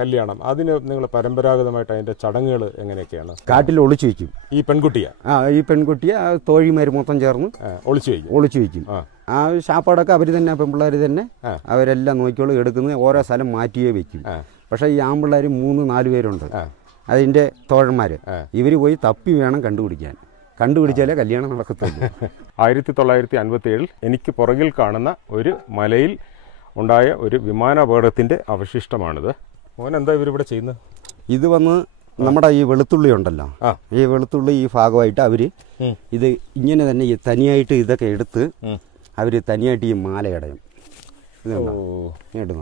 കല്യാണം അതിന് നിങ്ങൾ പരമ്പരാഗതമായിട്ട് അതിന്റെ ചടങ്ങുകൾ എങ്ങനെയൊക്കെയാണ്? കാട്ടിൽ ഒളിച്ചു വയ്ക്കും. ഈ പെൺകുട്ടിയെ ഈ പെൺകുട്ടിയെ തോഴിമാർ മൊത്തം ചേർന്ന് ഒളിച്ചു വയ്ക്കും. ആ ശാപ്പാടൊക്കെ അവർ തന്നെ, പെൺപിള്ളേർ തന്നെ അവരെല്ലാം നോക്കിയോളും. എടുക്കുന്നത് ഓരോ സ്ഥലം മാറ്റിയേ വെക്കും. പക്ഷേ ഈ ആൺപിള്ളേർ 3-4 പേരുണ്ട്, അതിൻ്റെ തോഴന്മാർ. ഇവർ പോയി തപ്പി വേണം കണ്ടുപിടിക്കാൻ. കണ്ടുപിടിച്ചാലേ കല്യാണം നടക്കത്തുള്ളൂ. 1957 എനിക്ക് പുറകിൽ കാണുന്ന ഒരു മലയിൽ ഉണ്ടായ ഒരു വിമാനാപകടത്തിന്റെ അവശിഷ്ടമാണിത്. മോൻ എന്താ ഇവരിവിടെ ചെയ്യുന്നത്? ഇത് വന്ന് നമ്മുടെ ഈ വെളുത്തുള്ളി ഉണ്ടല്ലോ, ഈ വെളുത്തുള്ളി ഈ ഭാഗമായിട്ട് അവര് ഇത് ഇങ്ങനെ തന്നെ തനിയായിട്ട് ഇതൊക്കെ എടുത്ത് അവര് തനിയായിട്ട് ഈ മാല ഇടയും. ഇങ്ങോട്ട്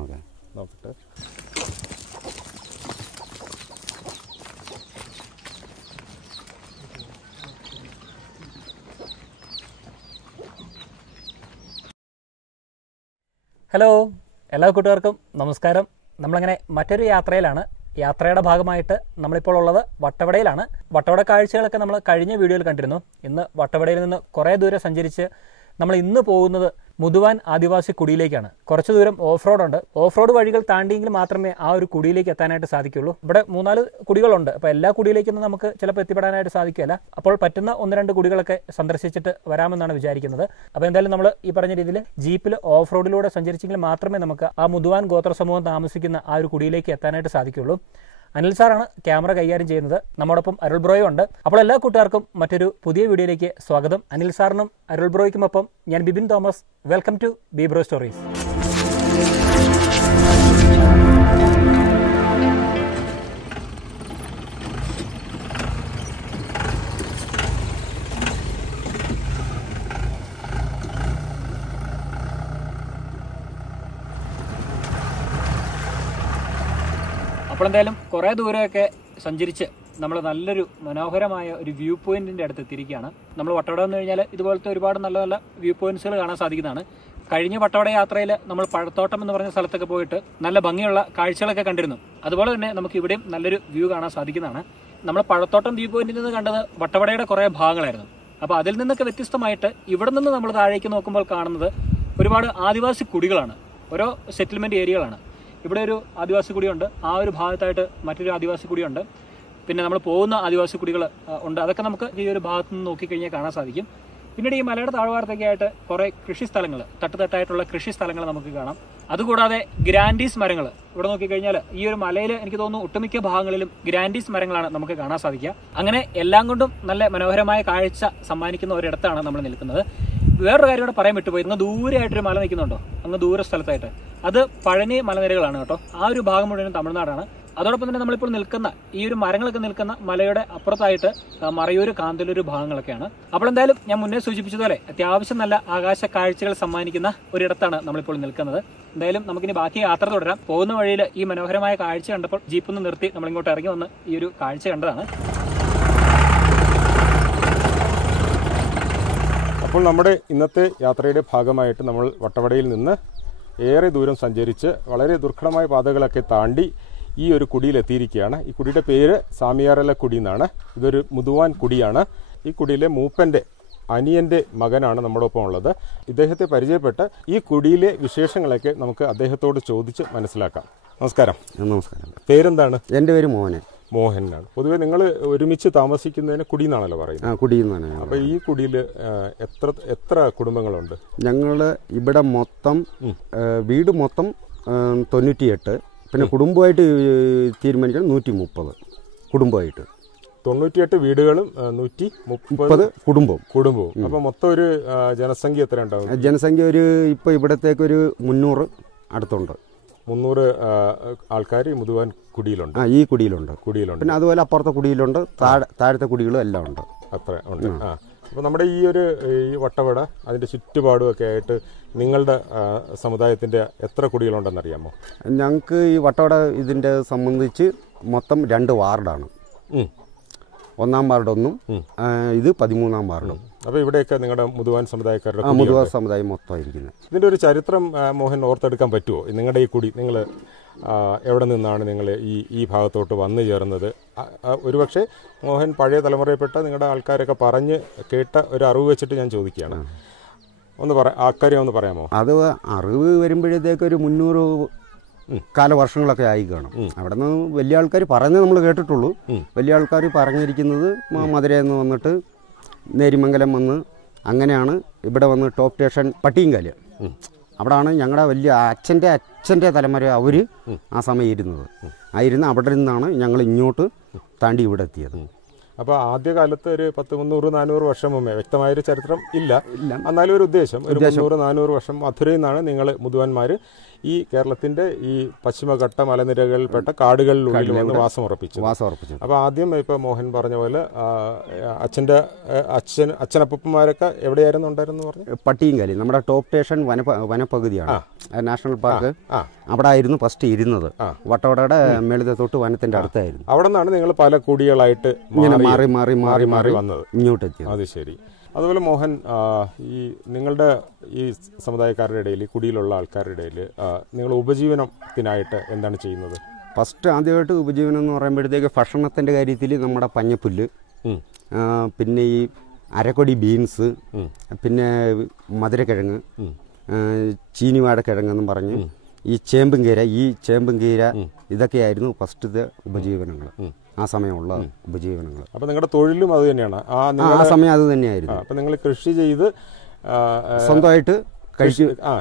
നോക്കട്ടെ. ഹലോ, എല്ലാ കൂട്ടുകാർക്കും നമസ്കാരം. നമ്മളങ്ങനെ മറ്റൊരു യാത്രയിലാണ്. യാത്രയുടെ ഭാഗമായിട്ട് നമ്മളിപ്പോൾ ഉള്ളത് വട്ടവടയിലാണ്. വട്ടവട കാഴ്ചകളൊക്കെ നമ്മൾ കഴിഞ്ഞ വീഡിയോയിൽ കണ്ടിരുന്നു. ഇന്ന് വട്ടവടയിൽ നിന്ന് കുറേ ദൂരം സഞ്ചരിച്ച് നമ്മൾ ഇന്ന് പോകുന്നത് മുതുവാൻ ആദിവാസി കുടിയിലേക്കാണ്. കുറച്ച് ദൂരം ഓഫ് റോഡ് ഉണ്ട്. ഓഫ് റോഡ് വഴികൾ താണ്ടിയെങ്കിൽ മാത്രമേ ആ ഒരു കുടിയിലേക്ക് എത്താനായിട്ട് സാധിക്കുള്ളൂ. ഇവിടെ 3-4 കുടികളുണ്ട്. അപ്പോൾ എല്ലാ കുടിയിലേക്കൊന്നും നമുക്ക് ചിലപ്പോൾ എത്തിപ്പെടാനായിട്ട് സാധിക്കില്ല. അപ്പോൾ പറ്റുന്ന 1-2 കുടികളൊക്കെ സന്ദർശിച്ചിട്ട് വരാമെന്നാണ് വിചാരിക്കുന്നത്. അപ്പോൾ എന്തായാലും നമ്മൾ ഈ പറഞ്ഞ രീതിയിൽ ജീപ്പിൽ ഓഫ് റോഡിലൂടെ സഞ്ചരിച്ചെങ്കിൽ മാത്രമേ നമുക്ക് ആ മുതുവാൻ ഗോത്ര സമൂഹം താമസിക്കുന്ന ആ ഒരു കുടിയിലേക്ക് എത്താനായിട്ട് സാധിക്കുള്ളൂ. അനിൽ സാറാണ് ക്യാമറ കൈകാര്യം ചെയ്യുന്നത്. നമ്മോടൊപ്പം അരുൾ ബ്രോയും ഉണ്ട്. അപ്പോൾ എല്ലാ കൂട്ടുകാർക്കും മറ്റൊരു പുതിയ വീഡിയോയിലേക്ക് സ്വാഗതം. അനിൽ സാറിനും അരുൾ ബ്രോയ്ക്കുമൊപ്പം ഞാൻ Bibin Thomas. Welcome to B bro stories. അപ്പോൾ എന്തായാലും കുറേ ദൂരമൊക്കെ സഞ്ചരിച്ച് നമ്മൾ നല്ലൊരു മനോഹരമായ ഒരു വ്യൂ പോയിന്റിന്റെ അടുത്ത് എത്തിയിരിക്കുകയാണ്. നമ്മൾ വട്ടവട എന്ന് കഴിഞ്ഞാൽ ഇതുപോലത്തെ ഒരുപാട് നല്ല നല്ല വ്യൂ പോയിന്റ്സുകൾ കാണാൻ സാധിക്കുന്നതാണ്. കഴിഞ്ഞ വട്ടവട യാത്രയിൽ നമ്മൾ പഴത്തോട്ടം എന്ന് പറഞ്ഞ സ്ഥലത്തൊക്കെ പോയിട്ട് നല്ല ഭംഗിയുള്ള കാഴ്ചകളൊക്കെ കണ്ടിരുന്നു. അതുപോലെ തന്നെ നമുക്ക് ഇവിടെയും നല്ലൊരു വ്യൂ കാണാൻ സാധിക്കുന്നതാണ്. നമ്മൾ പഴത്തോട്ടം വ്യൂ പോയിന്റിൽ നിന്ന് കണ്ടത് വട്ടവടയുടെ കുറേ ഭാഗങ്ങളായിരുന്നു. അപ്പോൾ അതിൽ നിന്നൊക്കെ വ്യത്യസ്തമായിട്ട് ഇവിടെ നിന്ന് നമ്മൾ താഴേക്ക് നോക്കുമ്പോൾ കാണുന്നത് ഒരുപാട് ആദിവാസി കുടികളാണ്. ഓരോ സെറ്റിൽമെന്റ് ഏരിയകളാണ്. ഇവിടെ ഒരു ആദിവാസി കുടിയുണ്ട്, ആ ഒരു ഭാഗത്തായിട്ട് മറ്റൊരു ആദിവാസി കുടിയുണ്ട്, പിന്നെ നമ്മൾ പോകുന്ന ആദിവാസി കുടികൾ ഉണ്ട്. അതൊക്കെ നമുക്ക് ഈ ഒരു ഭാഗത്ത് നിന്ന് നോക്കിക്കഴിഞ്ഞാൽ കാണാൻ സാധിക്കും. പിന്നീട് ഈ മലയുടെ താഴ്വാരത്തൊക്കെ ആയിട്ട് കുറേ കൃഷി സ്ഥലങ്ങൾ, തട്ടുതട്ടായിട്ടുള്ള കൃഷി സ്ഥലങ്ങൾ നമുക്ക് കാണാം. അതുകൂടാതെ ഗ്രാൻഡീസ് മരങ്ങൾ ഇവിടെ നോക്കിക്കഴിഞ്ഞാൽ ഈ ഒരു മലയിൽ എനിക്ക് തോന്നുന്നു ഒട്ടുമിക്ക ഭാഗങ്ങളിലും ഗ്രാൻഡീസ് മരങ്ങളാണ് നമുക്ക് കാണാൻ സാധിക്കുക. അങ്ങനെ എല്ലാം കൊണ്ടും നല്ല മനോഹരമായ കാഴ്ച സമ്മാനിക്കുന്ന ഒരിടത്താണ് നമ്മൾ നിൽക്കുന്നത്. വേറൊരു കാര്യം കൂടെ പറയാൻ വിട്ടുപോയി. അങ്ങ് ദൂരെയായിട്ടൊരു മല നിൽക്കുന്നുണ്ടോ, അങ്ങ് ദൂര സ്ഥലത്തായിട്ട്, അത് പഴനി മലനിരകളാണ് കേട്ടോ. ആ ഒരു ഭാഗം മുഴുവൻ തമിഴ്നാടാണ്. അതോടൊപ്പം തന്നെ നമ്മളിപ്പോൾ നിൽക്കുന്ന ഈ ഒരു മരങ്ങളൊക്കെ നിൽക്കുന്ന മലയുടെ അപ്പുറത്തായിട്ട് മറയൂര്, കാന്തല്ലൂര് ഭാഗങ്ങളൊക്കെയാണ്. അപ്പോൾ എന്തായാലും ഞാൻ മുന്നേ സൂചിപ്പിച്ചതുപോലെ അത്യാവശ്യം നല്ല ആകാശ കാഴ്ചകൾ സമ്മാനിക്കുന്ന ഒരിടത്താണ് നമ്മളിപ്പോൾ നിൽക്കുന്നത്. എന്തായാലും നമുക്കിനി ബാക്കി യാത്ര തുടരാം. പോകുന്ന വഴിയിൽ ഈ മനോഹരമായ കാഴ്ച കണ്ടപ്പോൾ ജീപ്പൊന്ന് നിർത്തി നമ്മളിങ്ങോട്ട് ഇറങ്ങി വന്ന് ഈ ഒരു കാഴ്ച കണ്ടതാണ്. അപ്പോൾ നമ്മുടെ ഇന്നത്തെ യാത്രയുടെ ഭാഗമായിട്ട് നമ്മൾ വട്ടവടയിൽ നിന്ന് ഏറെ ദൂരം സഞ്ചരിച്ച് വളരെ ദുർഘടമായ പാതകളൊക്കെ താണ്ടി ഈ ഒരു കുടിയിലെത്തിയിരിക്കുകയാണ്. ഈ കുടിയുടെ പേര് സാമിയാറല കുടി എന്നാണ്. ഇതൊരു മുതുവാൻ കുടിയാണ്. ഈ കുടിയിലെ മൂപ്പൻ്റെ അനിയൻ്റെ മകനാണ് നമ്മോടൊപ്പം ഉള്ളത്. ഇദ്ദേഹത്തെ പരിചയപ്പെട്ട് ഈ കുടിയിലെ വിശേഷങ്ങളൊക്കെ നമുക്ക് അദ്ദേഹത്തോട് ചോദിച്ച് മനസ്സിലാക്കാം. നമസ്കാരം. നമസ്കാരം. പേരെന്താണ്? എൻ്റെ പേര് മോഹനാണ്. പൊതുവെ നിങ്ങൾ ഒരുമിച്ച് താമസിക്കുന്നതിന് കുടി എന്നാണല്ലോ പറയുന്നത്? കുടി എന്നാണ്. അപ്പോൾ ഈ കുടിയിൽ എത്ര കുടുംബങ്ങളുണ്ട്? ഞങ്ങൾ ഇവിടെ മൊത്തം വീട് മൊത്തം 98, പിന്നെ കുടുംബമായിട്ട് തീരുമാനിക്കണം 130 കുടുംബമായിട്ട്. 98 വീടുകളും 130 കുടുംബവും. അപ്പൊ മൊത്തം ഒരു ജനസംഖ്യ എത്ര ഉണ്ടാവും? ജനസംഖ്യ ഒരു ഇപ്പൊ ഇവിടത്തേക്ക് ഒരു 300 അടുത്തുണ്ട്. 300 ആൾക്കാർ ഈ മുതുവാൻ കുടിയിലുണ്ട്. ഈ കുടിയിലുണ്ട്. പിന്നെ അതുപോലെ അപ്പുറത്തെ കുടിയിലുണ്ട്, താഴത്തെ കുടികളും എല്ലാം ഉണ്ട്. അത്ര ഉണ്ട്. അപ്പോൾ നമ്മുടെ ഈ വട്ടവട അതിന്റെ ചുറ്റുപാടും ഒക്കെ ആയിട്ട് നിങ്ങളുടെ സമുദായത്തിന്റെ എത്ര കുടികളുണ്ടെന്നറിയാമോ? ഞങ്ങൾക്ക് ഈ വട്ടവട ഇതിന്റെ സംബന്ധിച്ച് മൊത്തം 2 വാർഡാണ്. 1-ാം വാർഡൊന്നും ഇത് 13-ാം വാർഡും. അപ്പോൾ ഇവിടെയൊക്കെ നിങ്ങളുടെ മുതുവാൻ സമുദായക്കാരുടെ മുതുവാൻ സമുദായം മൊത്തമായിരിക്കുന്നത്. ഇതിന്റെ ഒരു ചരിത്രം മോഹൻ ഓർത്തെടുക്കാൻ പറ്റുമോ? നിങ്ങളുടെ ഈ കുടി നിങ്ങൾ എവിടെ നിന്നാണ് നിങ്ങൾ ഈ ഭാഗത്തോട്ട് വന്നു ചേർന്നത്? ഒരുപക്ഷെ മോഹൻ പഴയ തലമുറയിൽപ്പെട്ട നിങ്ങളുടെ ആൾക്കാരൊക്കെ പറഞ്ഞ് കേട്ട ഒരു അറിവ് വെച്ചിട്ട് ഞാൻ ചോദിക്കുകയാണ്. ഒന്ന് അക്കാര്യം ഒന്ന് പറയാമോ? അത് അറിവ് വരുമ്പോഴത്തേക്ക് ഒരു 300 കാലവർഷങ്ങളൊക്കെ ആയി കാണും. അവിടെ നിന്ന് വലിയ ആൾക്കാർ പറഞ്ഞ് നമ്മൾ കേട്ടിട്ടുള്ളൂ. വലിയ ആൾക്കാർ പറഞ്ഞിരിക്കുന്നത് മധുരയിൽ നിന്ന് വന്നിട്ട് നേരിമംഗലം വന്ന് അങ്ങനെയാണ് ഇവിടെ വന്ന് ടോപ്പ് സ്റ്റേഷൻ പട്ടിയങ്കാല്, അവിടെയാണ് ഞങ്ങളുടെ വലിയ അച്ഛൻ്റെ തലമുറ അവർ ആ സമയം ഇരുന്നത്. അവിടെ നിന്നാണ് ഞങ്ങൾ ഇങ്ങോട്ട് താണ്ടി ഇവിടെ എത്തിയത്. അപ്പോൾ ആദ്യകാലത്ത് ഒരു 300-400 വർഷം മുമ്പേ, വ്യക്തമായൊരു ചരിത്രം ഇല്ല, എന്നാലും ഒരു ഉദ്ദേശം 300-400 വർഷം മധുരയിൽ നിന്നാണ് നിങ്ങൾ മുതുവന്മാർ ഈ കേരളത്തിന്റെ ഈ പശ്ചിമഘട്ട മലനിരകളിൽപ്പെട്ട കാടുകളിലുള്ളിൽ വന്ന് വാസമുറപ്പിച്ചു. അപ്പോൾ ആദ്യം ഇപ്പോൾ മോഹൻ പറഞ്ഞ പോലെ അച്ഛനപ്പന്മാരൊക്കെ എവിടെയായിരുന്നു ഉണ്ടായിരുന്നു പറഞ്ഞു? പട്ടിയങ്കാലി, നമ്മുടെ ടോപ്പ് സ്റ്റേഷൻ വനപകുതിയാണ്, നാഷണൽ പാർക്ക്. അവിടെ ആയിരുന്നു ഫസ്റ്റ് ഇരുന്നത്. വട്ടവടയുടെ മേളിലെ തൊട്ട് വനത്തിന്റെ അടുത്തായിരുന്നു. അവിടെ നിന്നാണ് നിങ്ങൾ പല കുടികളായിട്ട് മാറി മാറി മാറി മാറി വന്നത് ഇങ്ങോട്ട് എത്തിയത്. അത് ശരി. അതുപോലെ മോഹൻ, ഈ നിങ്ങളുടെ ഈ സമുദായക്കാരുടെ ഇടയിൽ, ഈ കുടിയിലുള്ള ആൾക്കാരുടെ ഇടയിൽ നിങ്ങൾ ഉപജീവനത്തിനായിട്ട് എന്താണ് ചെയ്യുന്നത്? ഫസ്റ്റ് ആദ്യമായിട്ട് ഉപജീവനം എന്ന് പറയുമ്പോഴത്തേക്ക് ഭക്ഷണത്തിൻ്റെ കാര്യത്തിൽ നമ്മുടെ പഞ്ഞപ്പുല്ല്, പിന്നെ ഈ അരക്കൊടി ബീൻസ്, പിന്നെ മധുരക്കിഴങ്ങ്, ചീനിവാഴക്കിഴങ്ങെന്നും പറഞ്ഞ് ഈ ചേമ്പും കീര ഇതൊക്കെയായിരുന്നു ഫസ്റ്റത്തെ ഉപജീവനങ്ങൾ, ആ സമയമുള്ള ഉപജീവനങ്ങൾ. അപ്പോൾ നിങ്ങളുടെ തൊഴിലും അത് തന്നെയാണ്? ആ സമയം അത് തന്നെയായിരുന്നു. അപ്പോൾ നിങ്ങൾ കൃഷി ചെയ്ത് സ്വന്തമായിട്ട്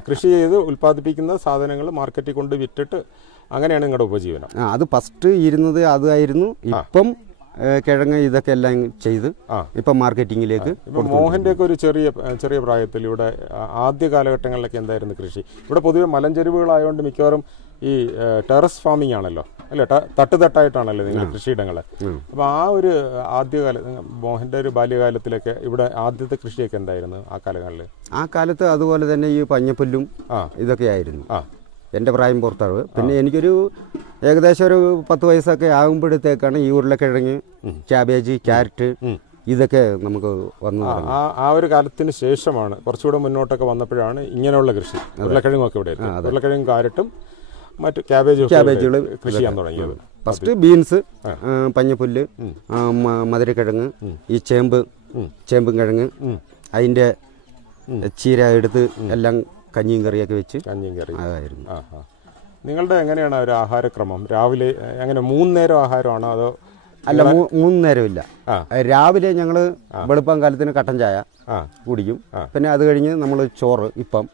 കൃഷി ചെയ്ത് ഉൽപ്പാദിപ്പിക്കുന്ന സാധനങ്ങൾ മാർക്കറ്റിൽ കൊണ്ട് വിറ്റിട്ട് അങ്ങനെയാണ് നിങ്ങളുടെ ഉപജീവനം? അത് ഫസ്റ്റ് ഇരുന്നത് അതായിരുന്നു. ഇപ്പം കിഴങ്ങ് ഇതൊക്കെ എല്ലാം ചെയ്ത് ഇപ്പം മാർക്കറ്റിങ്ങിലേക്ക്. മോഹൻ്റെ ഒക്കെ ഒരു ചെറിയ പ്രായത്തിൽ ഇവിടെ ആദ്യ കാലഘട്ടങ്ങളിലൊക്കെ എന്തായിരുന്നു കൃഷി? ഇവിടെ പൊതുവെ മലഞ്ചെരുവുകളായതുകൊണ്ട് മിക്കവാറും ഈ ടെറസ് ഫാമിംഗ് ആണല്ലോ, അല്ലേ? തട്ടുതട്ടായിട്ടാണല്ലോ നിങ്ങൾ കൃഷിയിടങ്ങൾ. അപ്പോൾ ആ ഒരു ആദ്യകാല മോഹൻ്റെ ഒരു ബാല്യകാലത്തിലൊക്കെ ഇവിടെ ആദ്യത്തെ കൃഷിയൊക്കെ എന്തായിരുന്നു ആ കാലങ്ങളിൽ? ആ കാലത്ത് അതുപോലെ തന്നെ ഈ പഞ്ഞപ്പുല്ലും ഇതൊക്കെയായിരുന്നു. എൻ്റെ പ്രായം പുറത്തറിവ്. പിന്നെ എനിക്കൊരു ഏകദേശം ഒരു 10 വയസ്സൊക്കെ ആകുമ്പോഴത്തേക്കാണ് ഈ ഉരുളക്കിഴങ്ങ്, ക്യാബേജ്, ക്യാരറ്റ് ഇതൊക്കെ നമുക്ക് വന്നു. ആ ഒരു കാലത്തിന് ശേഷമാണ്, കുറച്ചുകൂടെ മുന്നോട്ടൊക്കെ വന്നപ്പോഴാണ് ഇങ്ങനെയുള്ള കൃഷി, ഉരുളക്കിഴങ്ങൊക്കെ ഇവിടെ ഉരുളക്കിഴങ്ങും ക്യാരറ്റും മറ്റു ക്യാബേജുകൾ കൃഷി ചെയ്യാൻ തുടങ്ങിയത്. ഫസ്റ്റ് ബീൻസ്, പഞ്ഞപ്പുല്ല്, മധുരക്കിഴങ്ങ്, ഈ ചേമ്പും കിഴങ്ങ്, അതിൻ്റെ ചീര എടുത്ത് എല്ലാം കഞ്ഞിയും കറിയൊക്കെ വെച്ച് അതായിരുന്നു. നിങ്ങളുടെ എങ്ങനെയാണ് ഒരു ആഹാരക്രമം? രാവിലെ എങ്ങനെ 3 നേരം ആഹാരമാണോ അതോ? അല്ല, 3 നേരമില്ല. രാവിലെ ഞങ്ങൾ വെളുപ്പം കാലത്തിന് കട്ടൻ ചായ കുടിക്കും. പിന്നെ അത് കഴിഞ്ഞ് നമ്മൾ ചോറ്, ഇപ്പം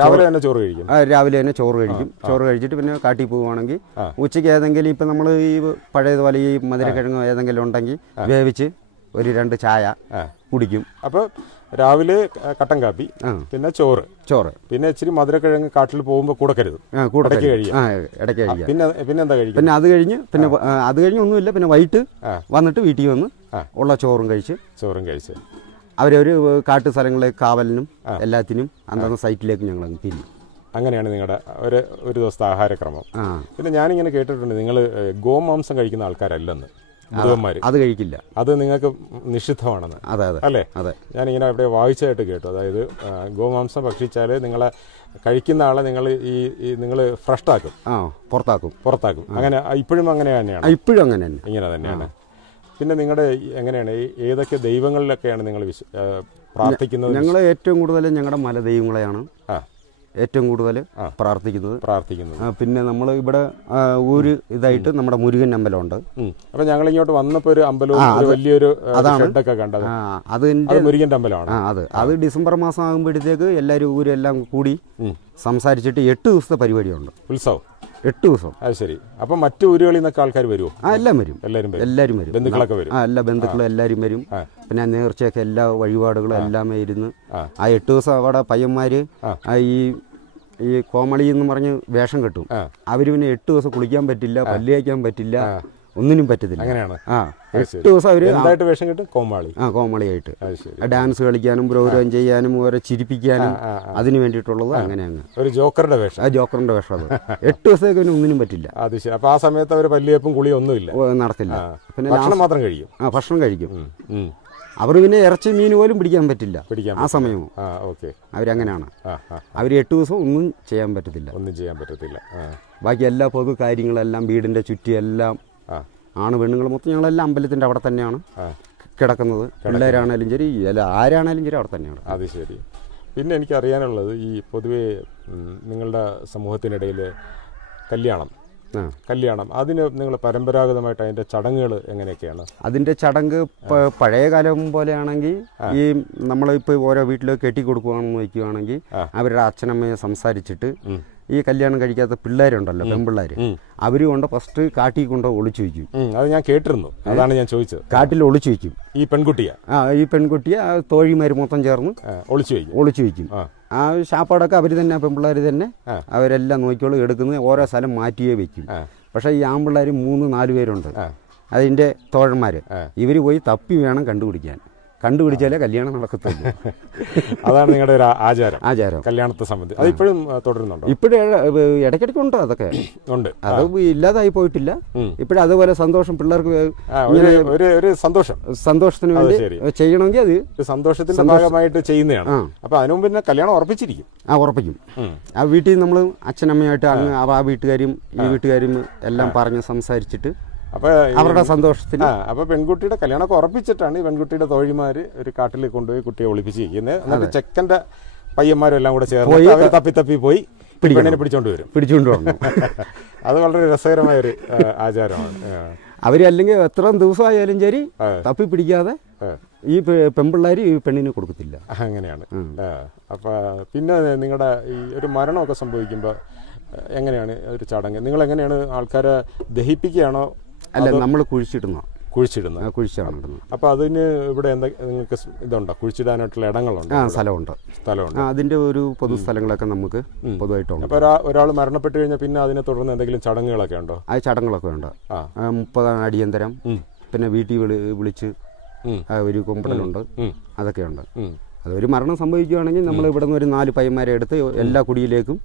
രാവിലെ തന്നെ ചോറ് കഴിക്കും. രാവിലെ തന്നെ ചോറ് കഴിക്കും. ചോറ് കഴിച്ചിട്ട് പിന്നെ കാട്ടിൽ പോവുകയാണെങ്കിൽ ഉച്ചയ്ക്ക് ഏതെങ്കിലും ഇപ്പം നമ്മൾ ഈ പഴയതുപോലെ ഈ മധുരക്കിഴങ്ങോ ഏതെങ്കിലും ഉണ്ടെങ്കിൽ വേവിച്ച് ഒരു 2 ചായ കുടിക്കും. അപ്പോൾ രാവിലെ കട്ടൻ കാപ്പി, പിന്നെ ചോറ്, പിന്നെ ഇച്ചിരി മധുരക്കിഴങ്ങ് കാട്ടിൽ പോകുമ്പോൾ കൂടക്കരുത്, ഇടയ്ക്ക് കഴിയും. പിന്നെ എന്താ കഴിക്കും? പിന്നെ അത് കഴിഞ്ഞ് ഒന്നുമില്ല. പിന്നെ വൈകിട്ട് വന്നിട്ട് വീട്ടിൽ വന്ന് ഉള്ള ചോറും കഴിച്ച് അവരൊരു കാട്ടു സ്ഥലങ്ങളിലേക്ക് കാവലിനും എല്ലാത്തിനും അന്നത്തെ സൈറ്റിലേക്ക് ഞങ്ങൾ തിരിയും. അങ്ങനെയാണ് നിങ്ങളുടെ ഒരു ദിവസത്തെ ആഹാരക്രമം. പിന്നെ ഞാനിങ്ങനെ കേട്ടിട്ടുണ്ട് നിങ്ങൾ ഗോമാംസം കഴിക്കുന്ന ആൾക്കാരല്ലെന്ന്. അത് കഴിക്കില്ല, അത് നിങ്ങൾക്ക് നിഷിദ്ധമാണെന്ന്. അല്ലേ? ഞാനിങ്ങനെ അവിടെ വായിച്ചതായിട്ട് കേട്ടു. അതായത് ഗോമാംസം ഭക്ഷിച്ചാൽ നിങ്ങളെ കഴിക്കുന്ന ആളെ നിങ്ങൾ ഫ്രഷ്ടാക്കും, പുറത്താക്കും. അങ്ങനെ ഇപ്പോഴും അങ്ങനെ തന്നെയാണ്? ഇപ്പോഴും അങ്ങനെ ഇങ്ങനെ തന്നെയാണ്. പിന്നെ നിങ്ങളുടെ എങ്ങനെയാണ്, ഏതൊക്കെ ദൈവങ്ങളിലൊക്കെയാണ് നിങ്ങൾ പ്രാർത്ഥിക്കുന്നത്? ഞങ്ങൾ ഏറ്റവും കൂടുതൽ ഞങ്ങളുടെ മലദൈവങ്ങളെയാണ് ഏറ്റവും കൂടുതൽ പ്രാർത്ഥിക്കുന്നത്. പിന്നെ നമ്മൾ ഇവിടെ ഒരു ഇതായിട്ട് നമ്മുടെ മുരുകൻ അമ്പലമുണ്ട്. അപ്പൊ ഞങ്ങൾ ഇങ്ങോട്ട് വന്നപ്പോ ഒരു അമ്പലവും വലിയൊരു ഷെഡൊക്കെ കണ്ടത്, അതിന്റെ മുരുകന്റെ അമ്പലമാണ്. അത് ഡിസംബർ മാസം ആകുമ്പോഴത്തേക്ക് എല്ലാവരും ഊരെല്ലാം കൂടി സംസാരിച്ചിട്ട് 8 ദിവസത്തെ പരിപാടിയുണ്ട്, ഉത്സവം. 8 ദിവസം. അത് ശരി. അപ്പൊ മറ്റു ഊരുകളിൽ നിന്നൊക്കെ ആൾക്കാർ വരുമോ? എല്ലാം വരും. എല്ലാവരും വരും. ബന്ധുക്കളൊക്കെ വരും. എല്ലാ ബന്ധുക്കളും എല്ലാവരും വരും. പിന്നെ നേർച്ചയൊക്കെ എല്ലാ വഴിപാടുകളും എല്ലാമേ ഇരുന്ന് ആ 8 ദിവസം അവിടെ പയ്യന്മാര് ഈ കോമളി എന്ന് പറഞ്ഞ് വേഷം കെട്ടും. അവര് പിന്നെ 8 ദിവസം കുളിക്കാൻ പറ്റില്ല, പല്ല് തേക്കാൻ പറ്റില്ല, ഒന്നിനും പറ്റത്തില്ല. അങ്ങനെയാണ്. 8 ദിവസം അവര് വേഷം കിട്ടും. കോമാളിയായിട്ട് ഡാൻസ് കളിക്കാനും പ്രോഗ്രാം ചെയ്യാനും ഓരോ ചിരിപ്പിക്കാനും അതിന് വേണ്ടിയിട്ടുള്ളത്. അങ്ങനെ ഒരു ജോക്കറിന്റെ വേഷം. അത് 8 ദിവസത്തേക്ക് പിന്നെ ഒന്നിനും പറ്റില്ല. അപ്പൊ ആ സമയത്ത് അവര് പല്ലിയപ്പും കുളിയും ഒന്നുമില്ല, നടത്തില്ല. പിന്നെ ഭക്ഷണം മാത്രം കഴിക്കും. ഭക്ഷണം കഴിക്കും. അവർ പിന്നെ ഇറച്ചി മീൻ പോലും പിടിക്കാൻ പറ്റില്ല ആ സമയവും. അവരങ്ങനെയാണ്. അവർ 8 ദിവസം ഒന്നും ചെയ്യാൻ പറ്റത്തില്ല. ബാക്കി എല്ലാ പൊതു കാര്യങ്ങളെല്ലാം വീടിന്റെ ചുറ്റിയെല്ലാം പെണ്ണുങ്ങൾ മൊത്തം ഞങ്ങളെല്ലാം അമ്പലത്തിന്റെ അവിടെ തന്നെയാണ് കിടക്കുന്നത്. പിള്ളേരാണേലും ശരി, ആരാണേലും ശരി അവിടെ തന്നെയാണ്. അത് ശരി. പിന്നെ എനിക്കറിയാനുള്ളത്, ഈ പൊതുവെ നിങ്ങളുടെ സമൂഹത്തിനിടയിൽ കല്യാണം അതിന് നിങ്ങൾ പരമ്പരാഗതമായിട്ട് അതിന്റെ ചടങ്ങുകൾ എങ്ങനെയൊക്കെയാണ്? അതിന്റെ ചടങ്ങ് പഴയ കാലം പോലെയാണെങ്കിൽ ഈ നമ്മളിപ്പോൾ ഓരോ വീട്ടിലേക്ക് കെട്ടിക്കൊടുക്കുകയാണെന്ന് വയ്ക്കുകയാണെങ്കിൽ അവരുടെ അച്ഛനമ്മയെ സംസാരിച്ചിട്ട് ഈ കല്യാണം കഴിക്കാത്ത പിള്ളേരുണ്ടല്ലോ, പെൺപിള്ളേര്, അവര് കൊണ്ട് ഫസ്റ്റ് കാട്ടിൽ കൊണ്ട് ഒളിച്ചു വയ്ക്കും. അത് ഞാൻ കേട്ടിരുന്നു, അതാണ് ഞാൻ ചോദിച്ചത്. കാട്ടിൽ ഒളിച്ചു വയ്ക്കും ഈ പെൺകുട്ടിയെ തോഴിമാര് മൊത്തം ചേർന്ന് ഒളിച്ചു വയ്ക്കും. ആ ശാപ്പാടൊക്കെ അവർ തന്നെ, പെൺപിള്ളേർ തന്നെ അവരെല്ലാം നോക്കിയോളും, എടുക്കുന്നത് ഓരോ സ്ഥലം മാറ്റിയേ വെക്കും. പക്ഷേ ഈ ആൺപിള്ളേർ 3-4 പേരുണ്ട്, അതിൻ്റെ തോഴന്മാർ. ഇവർ പോയി തപ്പി വേണം കണ്ടുപിടിച്ചാലേ കല്യാണം നടക്കത്തുള്ളൂ. അതാണ് നിങ്ങളുടെ ഒരു ആചാരം കല്യാണത്തെ സംബന്ധിച്ച്. അത് ഇപ്പോഴും തുടരുന്നുണ്ടോ? ഇപ്പോഴും ഇടയ്ക്കിടയ്ക്കുണ്ടോ, അതൊക്കെ ഉണ്ട്. അത് ഇല്ലാതായി പോയിട്ടില്ല. ഇപ്പോഴും അതുപോലെ സന്തോഷം പിള്ളേർക്ക് ഒരു സന്തോഷത്തിന് വേണ്ടി ചെയ്യണമെങ്കിൽ അത് സന്തോഷത്തിന്റെ ഭാഗമായിട്ട് ചെയ്യുന്നതാണ്. അപ്പൊ അതിനു മുമ്പ് കല്യാണം ഉറപ്പിച്ചിരിക്കും. ഉറപ്പിക്കും. ആ വീട്ടിൽ നമ്മൾ അച്ഛനമ്മയായിട്ട് ആ വീട്ടുകാരും ഈ വീട്ടുകാരും എല്ലാം പറഞ്ഞ് സംസാരിച്ചിട്ട് അപ്പൊ അവരുടെ സന്തോഷത്തിന്. അപ്പൊ പെൺകുട്ടിയുടെ കല്യാണമൊക്കെ ഉറപ്പിച്ചിട്ടാണ് ഈ പെൺകുട്ടിയുടെ തോഴിമാര് ഒരു കാട്ടിൽ കൊണ്ടുപോയി കുട്ടിയെ ഒളിപ്പിച്ചിരിക്കുന്നത്. എന്നിട്ട് ചെക്കന്റെ പയ്യന്മാരും എല്ലാം കൂടെ ചേർന്ന് അവർ തപ്പി പോയി പെണ്ണിനെ പിടിച്ചോണ്ട് വന്നു. അത് വളരെ രസകരമായ ഒരു ആചാരമാണ്. അവര് അല്ലെങ്കിൽ എത്ര ദിവസമായാലും ശരി തപ്പി പിടിക്കാതെ ഈ പെൺപിള്ളേര് ഈ പെണ്ണിനെ കൊടുക്കത്തില്ല. അങ്ങനെയാണ്. അപ്പൊ പിന്നെ നിങ്ങളുടെ ഈ ഒരു മരണമൊക്കെ സംഭവിക്കുമ്പോ എങ്ങനെയാണ് ഒരു ചടങ്ങ്? നിങ്ങൾ എങ്ങനെയാണ് ആൾക്കാരെ ദഹിപ്പിക്കുകയാണോ? അല്ല, നമ്മൾ കുഴിച്ചിടാണ്. അപ്പൊ അതിന് ഇവിടെ എന്താ നിങ്ങൾക്ക് ഇതുണ്ടോ, കുഴിച്ചിടാനായിട്ടുള്ള ഇടങ്ങളുണ്ട്? സ്ഥലമുണ്ട്. അതിന്റെ ഒരു പൊതു സ്ഥലങ്ങളൊക്കെ നമുക്ക് പൊതുവായിട്ടുണ്ട്. അപ്പൊ ഒരാൾ മരണപ്പെട്ട് കഴിഞ്ഞാൽ പിന്നെ അതിനെ തുടർന്ന് എന്തെങ്കിലും ചടങ്ങുകളൊക്കെ ഉണ്ടോ? ആ ചടങ്ങുകളൊക്കെ ഉണ്ട്. 30 അടിയന്തരം, പിന്നെ വീട്ടിൽ വിളിച്ച് ഒരു കുമ്പടലുണ്ട്, അതൊക്കെയുണ്ട്. അതൊരു മരണം സംഭവിക്കുകയാണെങ്കിൽ നമ്മൾ ഇവിടെ നിന്ന് ഒരു 4 പയ്യന്മാരെ എടുത്ത് എല്ലാ കുടിയിലേക്കും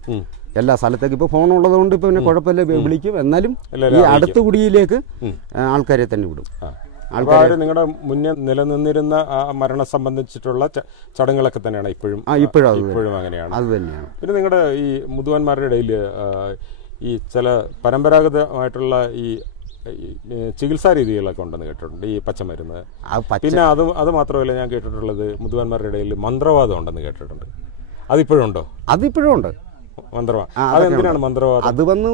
എല്ലാ സ്ഥലത്തേക്കും, ഇപ്പോൾ ഫോണുള്ളത് കൊണ്ട് ഇപ്പോൾ പിന്നെ കുഴപ്പമില്ല, വിളിക്കും. എന്നാലും ഈ അടുത്ത കുടിയിലേക്ക് ആൾക്കാരെ തന്നെ വിടും. ആൾക്കാർ നിങ്ങളുടെ മുന്നേ നിലനിന്നിരുന്ന ആ മരണം സംബന്ധിച്ചിട്ടുള്ള ചടങ്ങുകളൊക്കെ തന്നെയാണ് ഇപ്പോഴും അങ്ങനെയാണ്. അത് തന്നെയാണ്. പിന്നെ നിങ്ങളുടെ ഈ മുതുവാന്മാരുടെ ഇടയിൽ ഈ ചില പരമ്പരാഗതമായിട്ടുള്ള ഈ ചികിത്സാ രീതികളൊക്കെ ഉണ്ടെന്ന് കേട്ടിട്ടുണ്ട്, ഈ പച്ചമരുന്ന്. പിന്നെ അത് മാത്രമല്ല, ഞാൻ കേട്ടിട്ടുള്ളത് മുതുവാന്മാരുടെ ഇടയിൽ മന്ത്രവാദം ഉണ്ടെന്ന് കേട്ടിട്ടുണ്ട്. അതിപ്പോഴും ഉണ്ടോ? അതിപ്പോഴും ഉണ്ട്. മന്ത്രവാദം അതെന്തിനാണ് മന്ത്രവാദം? അത് വന്ന്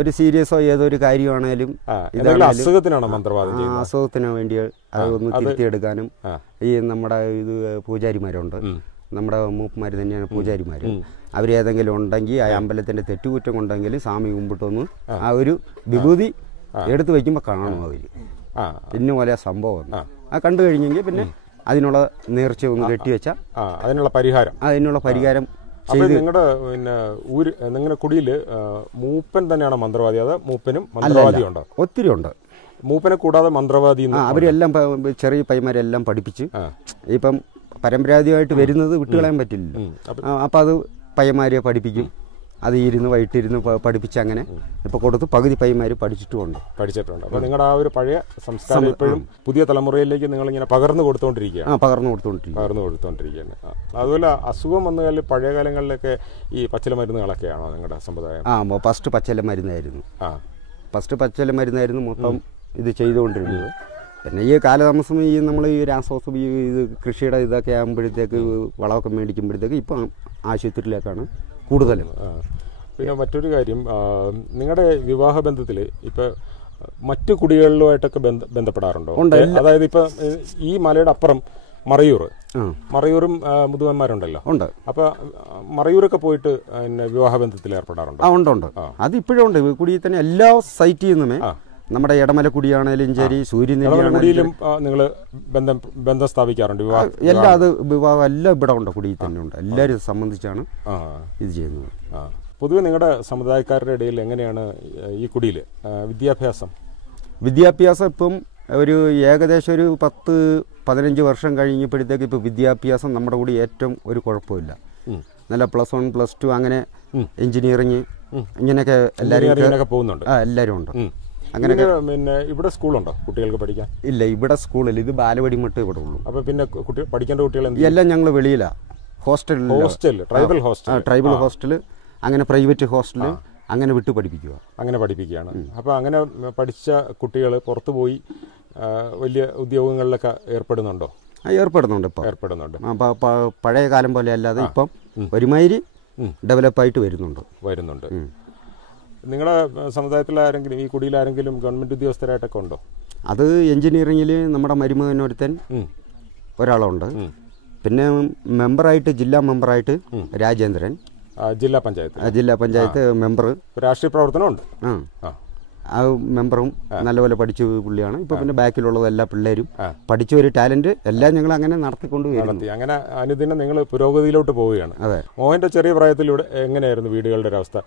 ഒരു സീരിയസോ ഏതൊരു കാര്യമാണേലും അസുഖത്തിനാണോ മന്ത്രവാദം? അസുഖത്തിന് വേണ്ടി അതൊന്ന് തിരുത്തിയെടുക്കാനും ഈ നമ്മുടെ ഇത് പൂജാരിമാരുണ്ട്, നമ്മുടെ മൂപ്പന്മാർ തന്നെയാണ് പൂജാരിമാർ. അവരേതെങ്കിലും ഉണ്ടെങ്കിൽ ആ അമ്പലത്തിന്റെ തെറ്റുകുറ്റം ഉണ്ടെങ്കിൽ സ്വാമി മുമ്പിട്ടൊന്ന് ആ ഒരു വിഭൂതി എടുത്തു വയ്ക്കുമ്പോൾ കാണും അവര് ഇന്ന പോലെ സംഭവം. ആ കണ്ടു കഴിഞ്ഞെങ്കിൽ പിന്നെ അതിനുള്ള നേർച്ച ഒന്ന് കെട്ടിവെച്ചാൽ അതിനുള്ള പരിഹാരം നിങ്ങളുടെ പിന്നെ നിങ്ങളുടെ കുടിയില് മൂപ്പൻ തന്നെയാണോ മന്ത്രവാദി? അത് മൂപ്പനും മന്ത്രവാദിയും ഉണ്ടോ? ഒത്തിരി ഉണ്ട്. മൂപ്പനെ കൂടാതെ മന്ത്രവാദി അവരെല്ലാം ചെറിയ പൈമാരെല്ലാം പഠിപ്പിച്ച് ഇപ്പം പരമ്പരാഗതമായിട്ട് വരുന്നത് വിട്ടുകളയാൻ പറ്റില്ല. അപ്പം അത് പയ്യന്മാരെ പഠിപ്പിക്കും. അത് വൈകിട്ടിരുന്ന് പഠിപ്പിച്ച് അങ്ങനെ ഇപ്പൊ കൊടുത്ത് പകുതി പയ്യന്മാർ പഠിച്ചിട്ടുണ്ട്. അപ്പൊ നിങ്ങളുടെ ആ ഒരു പഴയ സംസ്കാരം ഇപ്പോഴും പുതിയ തലമുറയിലേക്ക് നിങ്ങൾ ഇങ്ങനെ പകർന്നു കൊടുത്തോണ്ടിരിക്കുകയാണ്. അതുപോലെ അസുഖം വന്നു കഴിഞ്ഞാൽ പഴയ കാലങ്ങളിലൊക്കെ ഈ പച്ചില മരുന്നുകളൊക്കെയാണോ നിങ്ങളുടെ സമ്പ്രദായം? ഫസ്റ്റ് പച്ചില മരുന്നായിരുന്നു മൊത്തം ഇത് ചെയ്തുകൊണ്ടിരുന്നത്. പിന്നെ ഈ കാലതാമസം ഈ നമ്മൾ ഈ രാസവസ്തു ഇത് കൃഷിയുടെ ഇതൊക്കെ ആകുമ്പോഴത്തേക്ക് വളമൊക്കെ മേടിക്കുമ്പോഴത്തേക്ക് ഇപ്പം ആശുപത്രിയിലേക്കാണ് കൂടുതലും. പിന്നെ മറ്റൊരു കാര്യം, നിങ്ങളുടെ വിവാഹ ബന്ധത്തിൽ ഇപ്പൊ മറ്റു കുടികളിലുമായിട്ടൊക്കെ ബന്ധപ്പെടാറുണ്ടോ? അതായത് ഇപ്പൊ ഈ മലയുടെ അപ്പുറം മറയൂറും മുതുവന്മാരുണ്ടല്ലോ. ഉണ്ട്. അപ്പൊ മറയൂരൊക്കെ പോയിട്ട് വിവാഹ ബന്ധത്തിൽ ഏർപ്പെടാറുണ്ടോ? ഉണ്ട്. അത് ഇപ്പോഴും ഉണ്ട്. കുടിയിൽ തന്നെ എല്ലാ സൈറ്റിൽ നിന്നുമേ നമ്മുടെ ഇടമലക്കുടിയാണേലും ശരി, സൂര്യനെല്ലിയിലും നിങ്ങൾ ബന്ധം സ്ഥാപിക്കാറുണ്ട്? വിവാഹം എല്ലാം ഇവിടെ ഉണ്ട്, കുടിയിൽ തന്നെ ഉണ്ട്. എല്ലാവരും സംബന്ധിച്ചാണ് ഇത് ചെയ്യുന്നത്. പൊതുവെ നിങ്ങളുടെ സമുദായക്കാരുടെ ഇടയിൽ എങ്ങനെയാണ് ഈ കുടിയിൽ വിദ്യാഭ്യാസം ഇപ്പം ഒരു ഏകദേശം ഒരു 10-15 വർഷം കഴിഞ്ഞപ്പോഴത്തേക്ക് ഇപ്പോൾ വിദ്യാഭ്യാസം നമ്മുടെ കൂടി ഏറ്റവും ഒരു കുഴപ്പമില്ല. നല്ല +1 +2 അങ്ങനെ എഞ്ചിനീയറിങ് ഇങ്ങനെയൊക്കെ എല്ലാവരും ഉണ്ട്. അങ്ങനെ പിന്നെ ഇവിടെ സ്കൂളുണ്ടോ കുട്ടികൾക്ക് പഠിക്കാൻ? ഇല്ല, ഇവിടെ സ്കൂളിൽ ഇത് ബാലവാടി മട്ടും ഇവിടെ ഉള്ളൂ. അപ്പൊ പിന്നെ പഠിക്കേണ്ട കുട്ടികൾ എല്ലാം ഞങ്ങൾ വെളിയിലാണ്. ട്രൈബൽ ഹോസ്റ്റൽ, അങ്ങനെ പ്രൈവറ്റ് ഹോസ്റ്റൽ അങ്ങനെ വിട്ടു പഠിപ്പിക്കുകയാണ്. അപ്പൊ അങ്ങനെ പഠിച്ച കുട്ടികൾ പുറത്തു പോയി വലിയ ഉദ്യോഗങ്ങളിലൊക്കെ ഏർപ്പെടുന്നുണ്ടോ? ഏർപ്പെടുന്നുണ്ട്. പഴയ കാലം പോലെ അല്ലാതെ ഇപ്പം ഒരുമാതിരി ഡെവലപ്പായിട്ട് വരുന്നുണ്ട്. നിങ്ങളുടെ സമുദായത്തിൽ ആരെങ്കിലും ഈ കുടിയിൽ ആരെങ്കിലും ഗവൺമെൻറ് ഉദ്യോഗസ്ഥരായിട്ടൊക്കെ ഉണ്ടോ? അത് എഞ്ചിനീയറിംഗിൽ നമ്മുടെ മരുമകനൊരുത്തൻ ഒരാളുണ്ട്. പിന്നെ മെമ്പറായിട്ട് ജില്ലാ മെമ്പറായിട്ട് രാജേന്ദ്രൻ, ജില്ലാ പഞ്ചായത്ത് മെമ്പർ. രാഷ്ട്രീയ പ്രവർത്തനമുണ്ട്. ആ മെമ്പറും നല്ലപോലെ പഠിച്ച പുള്ളിയാണ്. ഇപ്പൊ പിന്നെ ബാക്കിലുള്ളത് എല്ലാ പിള്ളേരും പഠിച്ച ഒരു ടാലന്റ് എല്ലാം ഞങ്ങൾ അങ്ങനെ നടത്തിക്കൊണ്ട് വരുന്നു. അങ്ങനെ അനുദിനം നിങ്ങൾ പുരോഗതിയിലോട്ട് പോവുകയാണ്. അതെ. മോഹന്റെ ചെറിയ പ്രായത്തിലൂടെ എങ്ങനെയായിരുന്നു വീടുകളുടെ ഒരു അവസ്ഥ?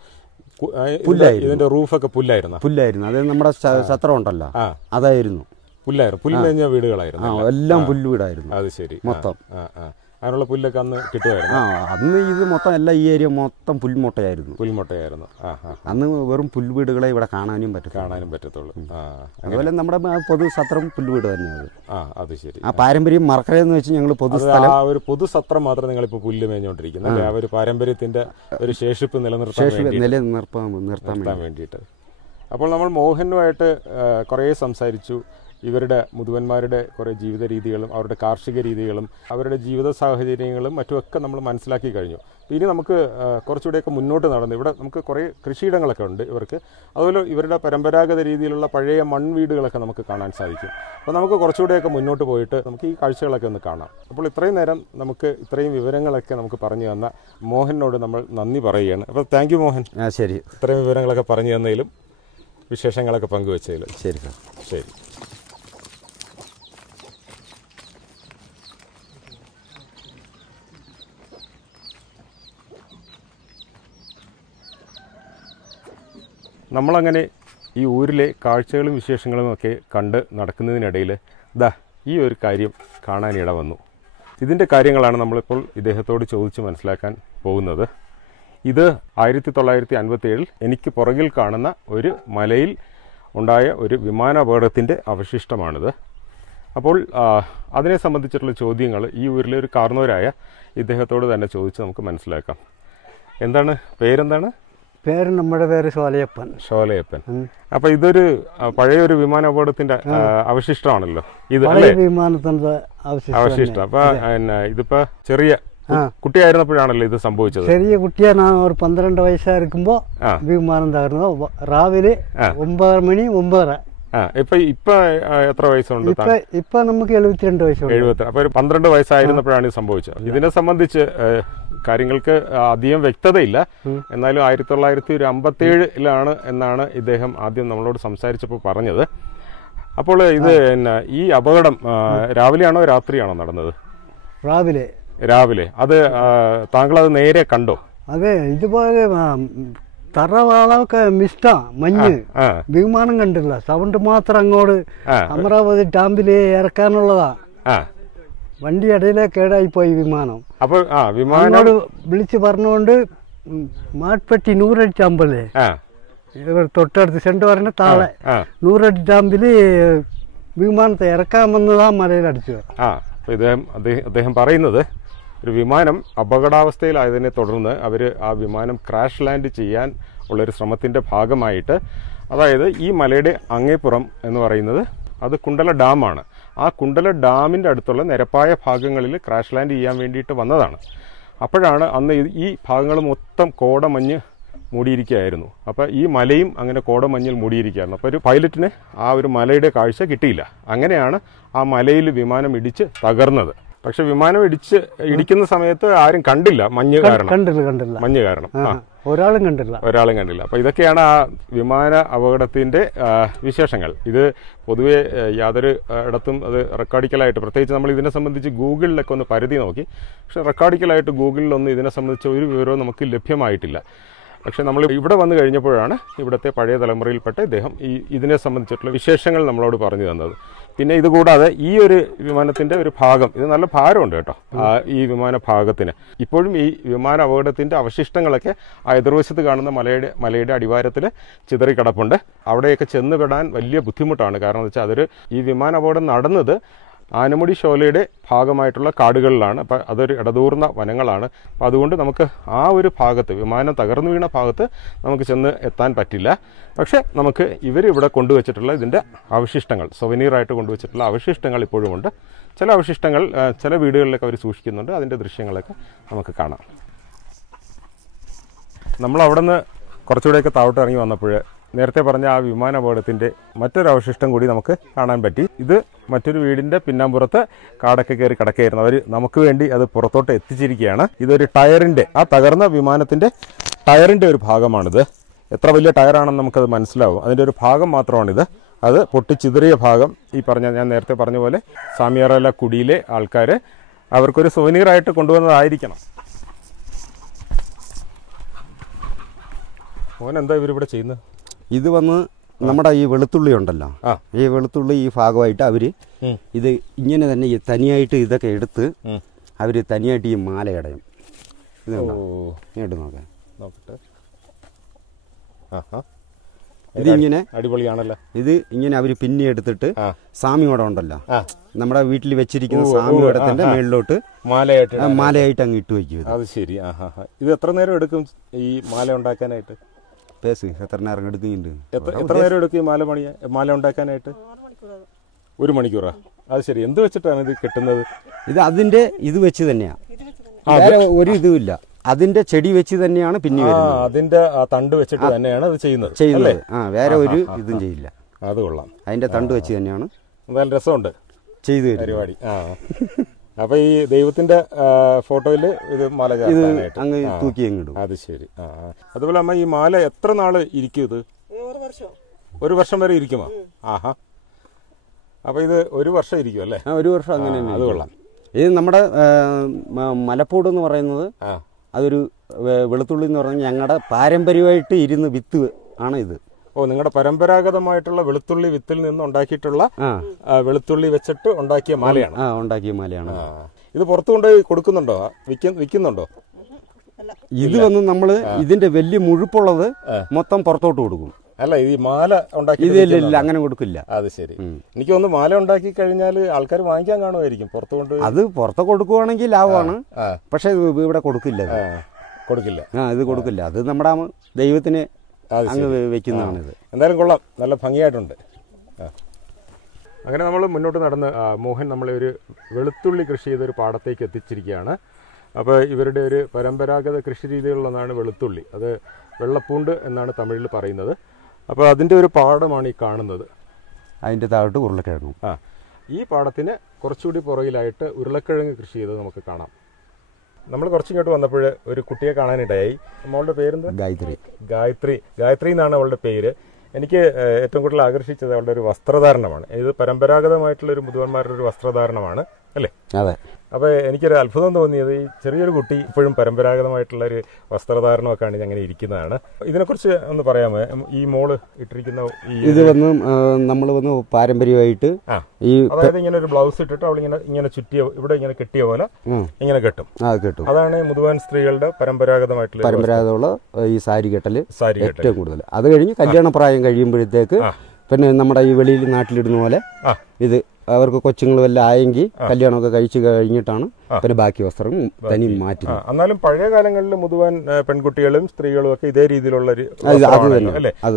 ഇതിന്റെ റൂഫൊക്കെ പുല്ലായിരുന്നു. അത് നമ്മുടെ സത്രം ഉണ്ടല്ലോ, അതായിരുന്നു. പുല്ല് മേഞ്ഞ വീടുകളായിരുന്നു. എല്ലാം പുല്ലുവീടായിരുന്നു. അത് ശരി. മൊത്തം അതിനുള്ള പുല്ലൊക്കെ അന്ന് കിട്ടുമായിരുന്നു. അന്ന് ഇത് മൊത്തം എല്ലാ ഈ ഏരിയ മൊത്തം പുൽമുട്ടയായിരുന്നു. അന്ന് വെറും പുൽവീടുകളെ ഇവിടെ കാണാനും പറ്റത്തുള്ളൂ. അതുപോലെ നമ്മുടെ പൊതുസത്രം പുൽവീട് തന്നെയാണ്. അത് ശരി. ആ പാരമ്പര്യം മറക്കരെന്ന് വെച്ച് ഞങ്ങൾ പൊതുസ്ഥലം, ഒരു പൊതുസത്രം മാത്രം നിങ്ങളിപ്പോൾ പുല്ല് മേഞ്ഞുകൊണ്ടിരിക്കുന്നത് ആ ഒരു പാരമ്പര്യത്തിന്റെ ഒരു ശേഷിപ്പ് നിലനിർത്താൻ വേണ്ടിയിട്ട്. അപ്പോൾ നമ്മൾ മോഹനുമായിട്ട് കുറേ സംസാരിച്ചു. ഇവരുടെ മുതുവന്മാരുടെ കുറേ ജീവിത രീതികളും അവരുടെ കാർഷിക രീതികളും അവരുടെ ജീവിത സാഹചര്യങ്ങളും മറ്റുമൊക്കെ നമ്മൾ മനസ്സിലാക്കി കഴിഞ്ഞു. ഇനി നമുക്ക് കുറച്ചുകൂടെയൊക്കെ മുന്നോട്ട് നടന്നു. ഇവിടെ നമുക്ക് കുറേ കൃഷിയിടങ്ങളൊക്കെ ഉണ്ട് ഇവർക്ക്. അതുപോലെ ഇവരുടെ പരമ്പരാഗത രീതിയിലുള്ള പഴയ മൺവീടുകളൊക്കെ നമുക്ക് കാണാൻ സാധിക്കും. അപ്പോൾ നമുക്ക് കുറച്ചുകൂടെയൊക്കെ മുന്നോട്ട് പോയിട്ട് നമുക്ക് ഈ കാഴ്ചകളൊക്കെ ഒന്ന് കാണാം. അപ്പോൾ ഇത്രയും നേരം നമുക്ക് ഇത്രയും വിവരങ്ങളൊക്കെ നമുക്ക് പറഞ്ഞു തന്ന മോഹനോട് നമ്മൾ നന്ദി പറയുകയാണ്. അപ്പോൾ താങ്ക് യു മോഹൻ. ശരി. ഇത്രയും വിവരങ്ങളൊക്കെ പറഞ്ഞു തന്നതിലും വിശേഷങ്ങളൊക്കെ പങ്കുവച്ചതിലും. ശരി സാർ. ശരി. നമ്മളങ്ങനെ ഈ ഊരിലെ കാഴ്ചകളും വിശേഷങ്ങളും ഒക്കെ കണ്ട് നടക്കുന്നതിനിടയിൽ ഈ ഒരു കാര്യം കാണാനിട വന്നു. ഇതിൻ്റെ കാര്യങ്ങളാണ് നമ്മളിപ്പോൾ ഇദ്ദേഹത്തോട് ചോദിച്ച് മനസ്സിലാക്കാൻ പോകുന്നത്. ഇത് 1957 എനിക്ക് പുറകിൽ കാണുന്ന ഒരു മലയിൽ ഉണ്ടായ ഒരു വിമാനാപകടത്തിൻ്റെ അവശിഷ്ടമാണിത്. അപ്പോൾ അതിനെ സംബന്ധിച്ചിട്ടുള്ള ചോദ്യങ്ങൾ ഈ ഊരിലെ ഒരു കാർന്നവരായ ഇദ്ദേഹത്തോട് തന്നെ ചോദിച്ച് നമുക്ക് മനസ്സിലാക്കാം. എന്താണ് പേരെന്താണ്? പേര് നമ്മുടെ പേര് ഷോലയപ്പൻ. അപ്പൊ ഇതൊരു പഴയൊരു വിമാനാപകടത്തിന്റെ അവശിഷ്ടമാണല്ലോ ഇത്, വിമാനത്തിന്റെ അവശിഷ്ടം. അപ്പൊ ഇതിപ്പോ ചെറിയ കുട്ടിയായിരുന്നപ്പോഴാണല്ലോ ഇത് സംഭവിച്ചത്. ചെറിയ കുട്ടിയാ ഞാൻ ഒരു 12 വയസ്സായിരിക്കുമ്പോ വിമാനം തകർന്നു. രാവിലെ 9 മണി 9:30. ഇപ്പൊ എത്ര വയസ്സുണ്ട്? ഇപ്പൊ നമുക്ക് 72 വയസ്സുണ്ട്. 70. അപ്പൊ ഒരു 12 വയസ്സായിരുന്നപ്പോഴാണ് ഇത് സംഭവിച്ചത്. ഇതിനെ സംബന്ധിച്ച് കാര്യങ്ങൾക്ക് അധികം വ്യക്തതയില്ല. എന്നാലും 1957 എന്നാണ് ഇദ്ദേഹം ആദ്യം നമ്മളോട് സംസാരിച്ചപ്പോൾ പറഞ്ഞത്. അപ്പോൾ ഇത് ഈ അപകടം രാവിലെയാണോ രാത്രിയാണോ നടന്നത്? രാവിലെ. അത് താങ്കൾ അത് നേരെ കണ്ടോ? അതെ, ഇതുപോലെ തറവാളൊക്കെ മിസ്റ്റ മഞ്ഞ് വിമാനം കണ്ടില്ല. സൗണ്ട് മാത്രം അങ്ങോട്ട് അമരാവതി ഡാമില് ഇറക്കാനുള്ളതാ. വണ്ടി ഇടയിലെ കേടായി പോയി വിമാനം. അപ്പോൾ വിമാനോട് വിളിച്ച് പറഞ്ഞുകൊണ്ട് മാട്ട്പെട്ടി 100 അടി ഡാമ്പല്ലേ തൊട്ടടുത്ത് സെന്ററിന്റെ താഴെ 100 അടി ഡാമ്പില് വിമാനത്തെ ഇറക്കാമെന്നതാ മലയിലടിച്ചു. അദ്ദേഹം പറയുന്നത് ഒരു വിമാനം അപകടാവസ്ഥയിലായതിനെ തുടർന്ന് അവർ ആ വിമാനം ക്രാഷ് ലാൻഡ് ചെയ്യാൻ ഉള്ളൊരു ശ്രമത്തിൻ്റെ ഭാഗമായിട്ട്, അതായത് ഈ മലയുടെ അങ്ങേപ്പുറം എന്ന് പറയുന്നത് അത് കുണ്ടല ഡാമാണ്. ആ കുണ്ടല ഡാമിൻ്റെ അടുത്തുള്ള നിരപ്പായ ഭാഗങ്ങളിൽ ക്രാഷ് ലാൻഡ് ചെയ്യാൻ വേണ്ടിയിട്ട് വന്നതാണ്. അപ്പോഴാണ് അന്ന് ഈ ഭാഗങ്ങൾ മൊത്തം കോടമഞ്ഞ് മൂടിയിരിക്കുകയായിരുന്നു. അപ്പോൾ ഈ മലയും അങ്ങനെ കോടമഞ്ഞിൽ മൂടിയിരിക്കുകയായിരുന്നു. അപ്പോൾ ഒരു പൈലറ്റിന് ആ ഒരു മലയുടെ കാഴ്ച കിട്ടിയില്ല. അങ്ങനെയാണ് ആ മലയിൽ വിമാനം ഇടിച്ച് തകർന്നത്. പക്ഷെ വിമാനം ഇടിക്കുന്ന സമയത്ത് ആരും കണ്ടില്ല, മഞ്ഞ് കാരണം. ഒരാളും കണ്ടില്ല. അപ്പൊ ഇതൊക്കെയാണ് ആ വിമാന അപകടത്തിന്റെ വിശേഷങ്ങൾ. ഇത് പൊതുവെ യാതൊരു ഇടത്തും അത് റെക്കോർഡിക്കലായിട്ട്, പ്രത്യേകിച്ച് നമ്മൾ ഇതിനെ സംബന്ധിച്ച് ഗൂഗിളിലൊക്കെ ഒന്ന് പരിധി നോക്കി, പക്ഷെ റെക്കോർഡിക്കലായിട്ട് ഗൂഗിളിലൊന്നും ഇതിനെ സംബന്ധിച്ച ഒരു വിവരവും നമുക്ക് ലഭ്യമായിട്ടില്ല. പക്ഷെ നമ്മൾ ഇവിടെ വന്നു കഴിഞ്ഞപ്പോഴാണ് ഇവിടുത്തെ പഴയ തലമുറയിൽപ്പെട്ട ഇദ്ദേഹം ഇതിനെ സംബന്ധിച്ചിട്ടുള്ള വിശേഷങ്ങൾ നമ്മളോട് പറഞ്ഞു തന്നത്. പിന്നെ ഇതുകൂടാതെ ഈ ഒരു വിമാനത്തിന്റെ ഒരു ഭാഗം, ഇത് നല്ല ഭാരമുണ്ട് കേട്ടോ ഈ വിമാന ഭാഗത്തിന്. ഇപ്പോഴും ഈ വിമാന അപകടത്തിന്റെ അവശിഷ്ടങ്ങളൊക്കെ ആ എതിർവശത്ത് കാണുന്ന മലയുടെ അടിവാരത്തിൽ ചിതറിക്കിടപ്പുണ്ട്. അവിടെയൊക്കെ ചെന്നുപെടാൻ വലിയ ബുദ്ധിമുട്ടാണ്. കാരണം എന്ന് വെച്ചാൽ ഈ വിമാന അപകടം നടന്നത് ആനമുടി ഷോലയുടെ ഭാഗമായിട്ടുള്ള കാടുകളിലാണ്. അപ്പം അതൊരു ഇടതൂർന്ന വനങ്ങളാണ്. അപ്പം അതുകൊണ്ട് നമുക്ക് ആ ഒരു ഭാഗത്ത്, വിമാനം തകർന്നു വീണ ഭാഗത്ത് നമുക്ക് ചെന്ന് എത്താൻ പറ്റില്ല. പക്ഷേ നമുക്ക് ഇവരിവിടെ കൊണ്ടുവച്ചിട്ടുള്ള ഇതിൻ്റെ അവശിഷ്ടങ്ങൾ, സൊവനീറായിട്ട് കൊണ്ടുവച്ചിട്ടുള്ള അവശിഷ്ടങ്ങൾ ഇപ്പോഴുമുണ്ട്. ചില അവശിഷ്ടങ്ങൾ ചില വീടുകളിലൊക്കെ അവർ സൂക്ഷിക്കുന്നുണ്ട്. അതിൻ്റെ ദൃശ്യങ്ങളൊക്കെ നമുക്ക് കാണാം. നമ്മൾ അവിടെ നിന്ന് കുറച്ചുകൂടെയൊക്കെ താഴോട്ട് ഇറങ്ങി വന്നപ്പോൾ നേരത്തെ പറഞ്ഞ ആ വിമാനാപകടത്തിൻ്റെ മറ്റൊരു അവശിഷ്ടം കൂടി നമുക്ക് കാണാൻ പറ്റി. ഇത് മറ്റൊരു വീടിൻ്റെ പിന്നാമ്പുറത്ത് കാടൊക്കെ കയറി കിടക്കുകയായിരുന്നു. അവർ നമുക്ക് വേണ്ടി അത് പുറത്തോട്ട് എത്തിച്ചിരിക്കുകയാണ്. ഇതൊരു ടയറിൻ്റെ, ആ തകർന്ന വിമാനത്തിൻ്റെ ടയറിൻ്റെ ഒരു ഭാഗമാണിത്. എത്ര വലിയ ടയറാണെന്ന് നമുക്കത് മനസ്സിലാവും. അതിൻ്റെ ഒരു ഭാഗം മാത്രമാണിത്. അത് പൊട്ടിച്ചിതറിയ ഭാഗം ഈ പറഞ്ഞ, ഞാൻ നേരത്തെ പറഞ്ഞ പോലെ സാമിയാറല കുടിയിലെ ആൾക്കാർ അവർക്കൊരു സോവനീറായിട്ട് കൊണ്ടുവന്നതായിരിക്കണം. മോൻ എന്താ ഇവരിവിടെ ചെയ്യുന്നത്? ഇത് വന്ന് നമ്മുടെ ഈ വെളുത്തുള്ളി ഉണ്ടല്ലോ, ഈ വെളുത്തുള്ളി ഈ ഭാഗമായിട്ട് അവർ ഇത് ഇങ്ങനെ തന്നെ തനിയായിട്ട് ഇതൊക്കെ എടുത്ത് അവർ തനിയായിട്ട് ഈ മാല ഇടയും. ഇങ്ങോട്ട് നോക്കട്ടെ. ഇതിങ്ങനെ അടിപൊളിയാണല്ലോ. ഇത് ഇങ്ങനെ അവർ പിന്നെ എടുത്തിട്ട് സാമിയോടെ ഉണ്ടല്ലോ, നമ്മുടെ വീട്ടിൽ വെച്ചിരിക്കുന്ന സാമിയോടത്തിന്റെ മേളിലോട്ട് മാലയായിട്ട് അങ്ങ് ഇട്ട് വയ്ക്കും. അത് ശരി. ഇത് എത്ര നേരം എടുക്കും ഈ മാല ഉണ്ടാക്കാനായിട്ട്? പേസ് എത്ര നേരം എടുക്കുന്നുണ്ട്? എത്ര നേരം എടുക്കും ഈ മാല ഉണ്ടാക്കാനായിട്ട്? 1 മണിക്കൂറാ? അത് ശരി. എന്ത് വെച്ചിട്ടാണ് ഇത് കെട്ടുന്നത്? ഇത് അതിന്റെ ഇത് വെച്ച് തന്നെയാ, വേറെ ഒരു ഇതുമില്ല. അതിന്റെ ചെടി വെച്ച് തന്നെയാണ് പിന്നെ അതിന്റെ ആ തണ്ട് വെച്ചിട്ട് തന്നെയാണ് അത് ചെയ്യുന്നത്. വേറെ ഒരു ഇതും ചെയ്യില്ല. അത് കൊള്ളാം. അതിന്റെ തണ്ട് വെച്ച് തന്നെയാണ്. എന്തായാലും രസമുണ്ട് ചെയ്തു പരിപാടി. അപ്പൊ ഈ ദൈവത്തിന്റെ ഫോട്ടോയില് ഇത് മാല അങ്ങ് തൂക്കി അങ്ങിടും. അത് ശരി. അതുപോലെ അമ്മ ഈ മാല എത്ര നാള് ഇരിക്കും? ഇത് 1 വർഷം വരെ ഇരിക്കുമോ? ആഹാ. അപ്പൊ ഇത് 1 വർഷം ഇരിക്കും അല്ലേ? 1 വർഷം അങ്ങനെ. അത് കൊള്ളാം. ഇത് നമ്മുടെ മലപ്പൂട് എന്ന് പറയുന്നത് അതൊരു വെളുത്തുള്ളി എന്ന് പറഞ്ഞാൽ ഞങ്ങളുടെ പാരമ്പര്യമായിട്ട് ഇരുന്ന് വിത്ത് ആണ് ഇത്. നിങ്ങളുടെ പരമ്പരാഗതമായിട്ടുള്ള വെളുത്തുള്ളി വിത്തിൽ നിന്ന് ഉണ്ടാക്കിയിട്ടുള്ള വെളുത്തുള്ളി വെച്ചിട്ട് ഉണ്ടാക്കിയ മാലയാണ്. ഉണ്ടാക്കിയ മാലയാണ്. ഇത് പുറത്തു കൊണ്ടുപോയി കൊടുക്കുന്നുണ്ടോ? വിൽക്കുന്നുണ്ടോ? ഇത് വന്ന് നമ്മള് ഇതിന്റെ വലിയ മുഴുപ്പുള്ളത് മൊത്തം പുറത്തോട്ട് കൊടുക്കും. അല്ല, ഈ മാല ഉണ്ടാക്കി ഇതില്ല, അങ്ങനെ കൊടുക്കില്ല. അത് ശരി. എനിക്ക് തോന്നുന്നു മാല ഉണ്ടാക്കി കഴിഞ്ഞാൽ ആൾക്കാർ വാങ്ങിക്കാൻ കാണുമായിരിക്കും. പുറത്തുകൊണ്ട് അത് പുറത്ത് കൊടുക്കുവാണെങ്കിൽ ലാഭമാണ്. പക്ഷെ ഇവിടെ കൊടുക്കില്ല. ഇത് കൊടുക്കില്ല. അത് നമ്മുടെ ദൈവത്തിന് അങ്ങ് വെക്കുന്നതാണ്. ഇത് എന്തായാലും കൊള്ളാം, നല്ല ഭംഗിയായിട്ടുണ്ട്. അങ്ങനെ നമ്മൾ മുന്നോട്ട് നടന്ന് മോഹൻ നമ്മളെ ഒരു വെളുത്തുള്ളി കൃഷി ചെയ്തൊരു പാടത്തേക്ക് എത്തിച്ചിരിക്കുകയാണ്. അപ്പോൾ ഇവരുടെ ഒരു പരമ്പരാഗത കൃഷി രീതികളിലൊന്നാണ് വെളുത്തുള്ളി. അത് വെള്ളപ്പൂണ്ട് എന്നാണ് തമിഴിൽ പറയുന്നത്. അപ്പോൾ അതിൻ്റെ ഒരു പാടമാണ് ഈ കാണുന്നത്. അതിൻ്റെ താഴോട്ട് ഉരുളക്കിഴങ്ങും. ഈ പാടത്തിന് കുറച്ചുകൂടി പുറകിലായിട്ട് ഉരുളക്കിഴങ്ങ് കൃഷി ചെയ്ത് നമുക്ക് കാണാം. നമ്മൾ കുറച്ചിങ്ങോട്ട് വന്നപ്പോൾ ഒരു കുട്ടിയെ കാണാനിടയായി. നമ്മളുടെ പേരെന്താ? ഗായത്രി എന്നാണ് അവളുടെ പേര്. എനിക്ക് ഏറ്റവും കൂടുതൽ ആകർഷിച്ചത് അവളുടെ ഒരു വസ്ത്രധാരണമാണ്. ഇത് പരമ്പരാഗതമായിട്ടുള്ള ഒരു മുതുവന്മാരുടെ ഒരു വസ്ത്രധാരണമാണ് അല്ലേ? അതെ. അപ്പോൾ എനിക്കൊരു അത്ഭുതം തോന്നിയത് ഈ ചെറിയൊരു കുട്ടി ഇപ്പോഴും പരമ്പരാഗതമായിട്ടുള്ള ഒരു വസ്ത്രധാരണമൊക്കെ ആണ് അങ്ങനെ ഇരിക്കുന്നതാണ്. ഇതിനെക്കുറിച്ച് ഒന്ന് പറയാമോ? ഈ മോള് ഇട്ടിരിക്കുന്ന ഇത് വന്ന് നമ്മൾ വന്ന് പാരമ്പര്യമായിട്ട് ഈ അതായത് ഇങ്ങനെ ഒരു ബ്ലൗസ് ഇട്ടിട്ട് അവൾ ഇങ്ങനെ ചുറ്റിയ ഇവിടെ ഇങ്ങനെ കെട്ടിയ പോലെ ഇങ്ങനെ കെട്ടും. അതാണ് മുതുവാൻ സ്ത്രീകളുടെ പരമ്പരാഗതമുള്ള ഈ സാരി കെട്ടല് ഏറ്റവും കൂടുതൽ. അത് കഴിഞ്ഞ് കല്യാണ പ്രായം കഴിയുമ്പോഴത്തേക്ക് പിന്നെ നമ്മുടെ ഈ വെളിയിൽ നാട്ടിലിടുന്ന പോലെ ഇത് അവർക്ക് കൊച്ചുങ്ങൾ വല്ല ആയെങ്കിൽ കല്യാണമൊക്കെ കഴിച്ചു കഴിഞ്ഞിട്ടാണ് പിന്നെ ബാക്കി വസ്ത്രം തനി മാറ്റുന്നത്. എന്നാലും പഴയ കാലങ്ങളിൽ മുതുവാൻ പെൺകുട്ടികളും സ്ത്രീകളും ഒക്കെ ഇതേ രീതിയിലുള്ള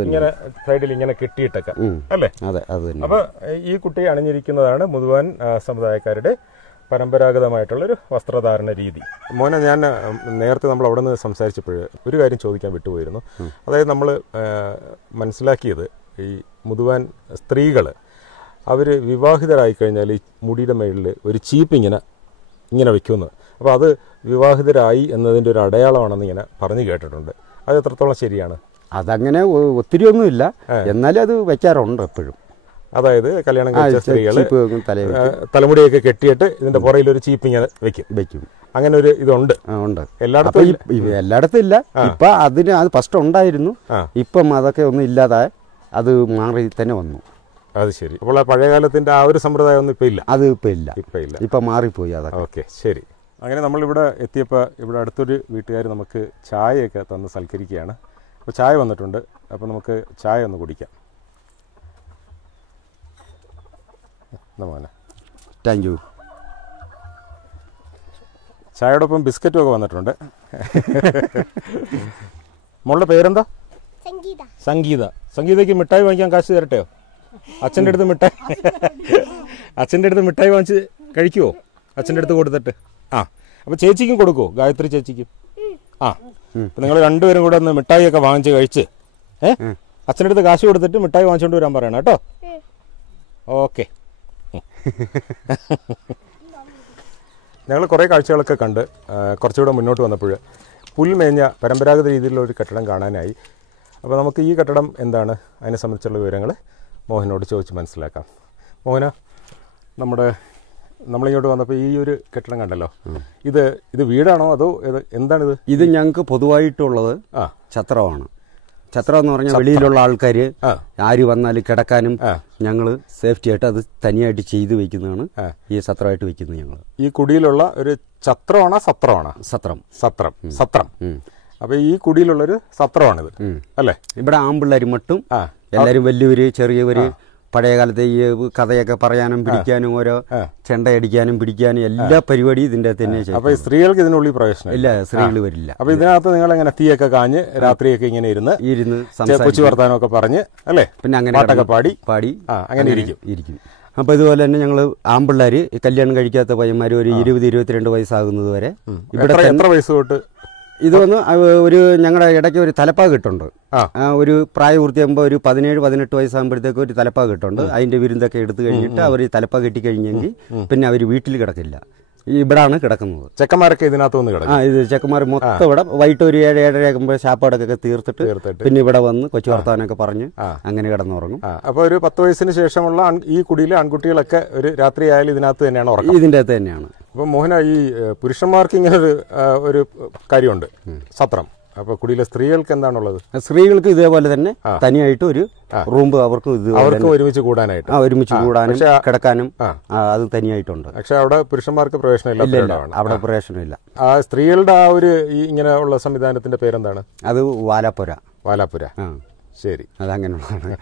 ഇങ്ങനെ സൈഡിൽ ഇങ്ങനെ കെട്ടിയിട്ടൊക്കെ അല്ലേ? അതെ, അത് തന്നെ. അപ്പൊ ഈ കുട്ടി അണിഞ്ഞിരിക്കുന്നതാണ് മുതുവാൻ സമുദായക്കാരുടെ പരമ്പരാഗതമായിട്ടുള്ളൊരു വസ്ത്രധാരണ രീതി. മോനെ, ഞാൻ നേരത്തെ നമ്മൾ അവിടെ നിന്ന് സംസാരിച്ചപ്പോൾ ഒരു കാര്യം ചോദിക്കാൻ വിട്ടുപോയിരുന്നു. അതായത് നമ്മൾ മനസ്സിലാക്കിയത് ഈ മുതുവാൻ സ്ത്രീകൾ അവർ വിവാഹിതരായി കഴിഞ്ഞാൽ ഈ മുടിയുടെ മേളിൽ ഒരു ചീപ്പ് ഇങ്ങനെ വെക്കുമെന്ന്. അപ്പോൾ അത് വിവാഹിതരായി എന്നതിൻ്റെ ഒരു അടയാളമാണെന്ന് ഇങ്ങനെ പറഞ്ഞു കേട്ടിട്ടുണ്ട്. അത് എത്രത്തോളം ശരിയാണ്? അതങ്ങനെ ഒത്തിരി ഒന്നുമില്ല, എന്നാലും അത് വെക്കാറുണ്ട് എപ്പോഴും. അതായത് കല്യാണം കഴിച്ച സ്ത്രീകൾ തലമുടിയൊക്കെ കെട്ടിയിട്ട് ഇതിന്റെ പുറയിൽ ഒരു ചീപ്പ് ഇങ്ങനെ വെക്കും. അങ്ങനെ ഒരു ഇതുണ്ട് എല്ലായിടത്തും ഇല്ല. ഇപ്പൊ അതിന് അത് ഫസ്റ്റ് ഉണ്ടായിരുന്നു. ഇപ്പം അതൊക്കെ ഒന്നും ഇല്ലാതായി അത് മാറി തന്നെ വന്നു. അത് ശരി. അപ്പോൾ പഴയകാലത്തിന്റെ ആ ഒരു സമ്പ്രദായം ഒന്നും ഇപ്പൊ ഇല്ല. അത് ഇപ്പൊ ഇല്ല, ഇപ്പൊ മാറിപ്പോയി അതൊക്കെ. ഓക്കെ, ശരി. അങ്ങനെ നമ്മളിവിടെ എത്തിയപ്പോൾ ഇവിടെ അടുത്തൊരു വീട്ടുകാർ നമുക്ക് ചായയൊക്കെ തന്ന് സൽക്കരിക്കുകയാണ്. അപ്പോൾ ചായ വന്നിട്ടുണ്ട്. അപ്പോൾ നമുക്ക് ചായ ഒന്ന് കുടിക്കാം. Thank you. ചായയോടൊപ്പം ബിസ്ക്കറ്റും ഒക്കെ വന്നിട്ടുണ്ട്. മോളുടെ പേരെന്താ? സംഗീതയ്ക്ക് മിഠായി വാങ്ങിക്കാൻ കാശ് തരട്ടെയോ? അച്ഛൻ്റെ അടുത്ത് മിഠായി വാങ്ങിച്ച് കഴിക്കുമോ? അച്ഛൻ്റെ അടുത്ത് കൊടുത്തിട്ട്. അപ്പോൾ ചേച്ചിക്കും കൊടുക്കുമോ? ഗായത്രി ചേച്ചിക്കും. അപ്പം നിങ്ങൾ രണ്ടുപേരും കൂടെ ഒന്ന് മിഠായിയൊക്കെ വാങ്ങിച്ച് കഴിച്ച് അച്ഛൻ്റെ അടുത്ത് കാശ് കൊടുത്തിട്ട് മിഠായി വാങ്ങിച്ചുകൊണ്ട് വരാൻ പറയണം കേട്ടോ. ഓക്കെ. ഞങ്ങൾ കുറേ കാഴ്ചകളൊക്കെ കണ്ട് കുറച്ചുകൂടെ മുന്നോട്ട് വന്നപ്പോൾ പുൽമേഞ്ഞ പരമ്പരാഗത രീതിയിലുള്ള ഒരു കെട്ടിടം കാണാനായി. അപ്പോൾ നമുക്ക് ഈ കെട്ടിടം എന്താണ്, അതിനെ സംബന്ധിച്ചുള്ള വിവരങ്ങൾ മോഹനോട് ചോദിച്ച് മനസ്സിലാക്കാം. മോഹന, നമ്മളിങ്ങോട്ട് വന്നപ്പോൾ ഈ ഒരു കെട്ടിടം കണ്ടല്ലോ, ഇത് വീടാണോ അതോ എന്താണിത്? ഇത് ഞങ്ങൾക്ക് പൊതുവായിട്ടുള്ളത് ഛത്രമാണ്. ഛത്രം എന്ന് പറഞ്ഞാൽ വെളിയിലുള്ള ആൾക്കാർ ആര് വന്നാലും കിടക്കാനും ഞങ്ങൾ സേഫ്റ്റി ആയിട്ട് അത് തനിയായിട്ട് ചെയ്ത് വെക്കുന്നതാണ് ഈ സത്രമായിട്ട് വെക്കുന്നത്. ഞങ്ങൾ ഈ കുടിയിലുള്ള ഒരു ഛത്രമാണോ സത്രമാണോ? സത്രം. അപ്പൊ ഈ കുടിയിലുള്ളൊരു സത്രമാണിത് അല്ലേ? ഇവിടെ ആമ്പിള്ളേർ മട്ടും എല്ലാവരും വലിയവര് ചെറിയവര് പഴയ കാലത്തെ ഈ കഥയൊക്കെ പറയാനും പിടിക്കാനും ഓരോ ചെണ്ടയടിക്കാനും പിടിക്കാനും എല്ലാ പരിപാടിയും ഇതിന്റെ തന്നെ. അപ്പൊ സ്ത്രീകൾക്ക് ഇതിനുള്ളിൽ പ്രവേശനം ഇല്ല, സ്ത്രീകൾ വരില്ല. അപ്പൊ ഇതിനകത്ത് നിങ്ങൾ എങ്ങനെ തീയൊക്കെ കാഞ്ഞ് രാത്രിയൊക്കെ ഇങ്ങനെ ഇരുന്ന് കൊച്ചു വർത്താനമൊക്കെ പറഞ്ഞ് അല്ലേ, പിന്നെ അങ്ങനെ പാട്ടൊക്കെ പാടി അങ്ങനെ ഇരിക്കും. അപ്പൊ ഇതുപോലെ തന്നെ ഞങ്ങള് ആമ്പിള്ളേര് കല്യാണം കഴിക്കാത്ത പയ്യന്മാര് ഒരു 20-22 വയസ്സാകുന്നത് വരെ ഇവിടെ എത്ര വയസ്സ് തൊട്ട് ഇത് വന്ന് ഒരു ഞങ്ങളുടെ ഇടയ്ക്ക് ഒരു തലപ്പാവ് കിട്ടുന്നുണ്ട്. ഒരു പ്രായപൂർത്തിയാകുമ്പോൾ ഒരു 17-18 വയസ്സാകുമ്പോഴത്തേക്ക് ഒരു തലപ്പാവ് കിട്ടുന്നുണ്ട്. അതിന്റെ വിരുന്നൊക്കെ എടുത്തു കഴിഞ്ഞിട്ട് അവർ തലപ്പാവ് കെട്ടിക്കഴിഞ്ഞെങ്കിൽ പിന്നെ അവർ വീട്ടിൽ കിടക്കില്ല, ഇവിടാണ് കിടക്കുന്നത്. ചെക്കന്മാരൊക്കെ ഇതിനകത്ത് വന്ന് കിടക്കും. ഇത് ചെക്കന്മാർ മൊത്തം ഇവിടെ വൈകിട്ട് ഒരു 7-7:30 ആകുമ്പോൾ ശാപ്പാടൊക്കെ തീർത്തിട്ട് പിന്നെ ഇവിടെ വന്ന് കൊച്ചു വർത്താനൊക്കെ പറഞ്ഞ് അങ്ങനെ കിടന്നുറങ്ങും. അപ്പൊ ഒരു 10 വയസ്സിന് ശേഷമുള്ള ഈ കുടിയിലെ ആൺകുട്ടികളൊക്കെ ഒരു രാത്രി ആയാലും ഇതിനകത്ത് തന്നെയാണ് ഉറക്കം. ഇതിന്റെ അകത്ത് തന്നെയാണ്. അപ്പൊ മോഹന, ഈ പുരുഷന്മാർക്ക് ഇങ്ങനെ ഒരു കാര്യമുണ്ട്, സത്രം. അപ്പൊ കുടിയിലെ സ്ത്രീകൾക്ക് എന്താണുള്ളത്? സ്ത്രീകൾക്ക് ഇതേപോലെ തന്നെ തനിയായിട്ട് ഒരു റൂം അവർക്ക് ഒരുമിച്ച് കൂടാനായിട്ട്, ഒരുമിച്ച് കൂടാനും കിടക്കാനും അത് തനിയായിട്ടുണ്ട്. പക്ഷെ അവിടെ പുരുഷന്മാർക്ക് പ്രവേശനമില്ല. അവിടെ പ്രവേശനമില്ല. ആ സ്ത്രീകളുടെ ആ ഒരു ഇങ്ങനെ ഉള്ള സംവിധാനത്തിന്റെ പേരെന്താണ്? അത് വാലാപ്പുര. ശരി, അതങ്ങനെയുള്ളതാണ്.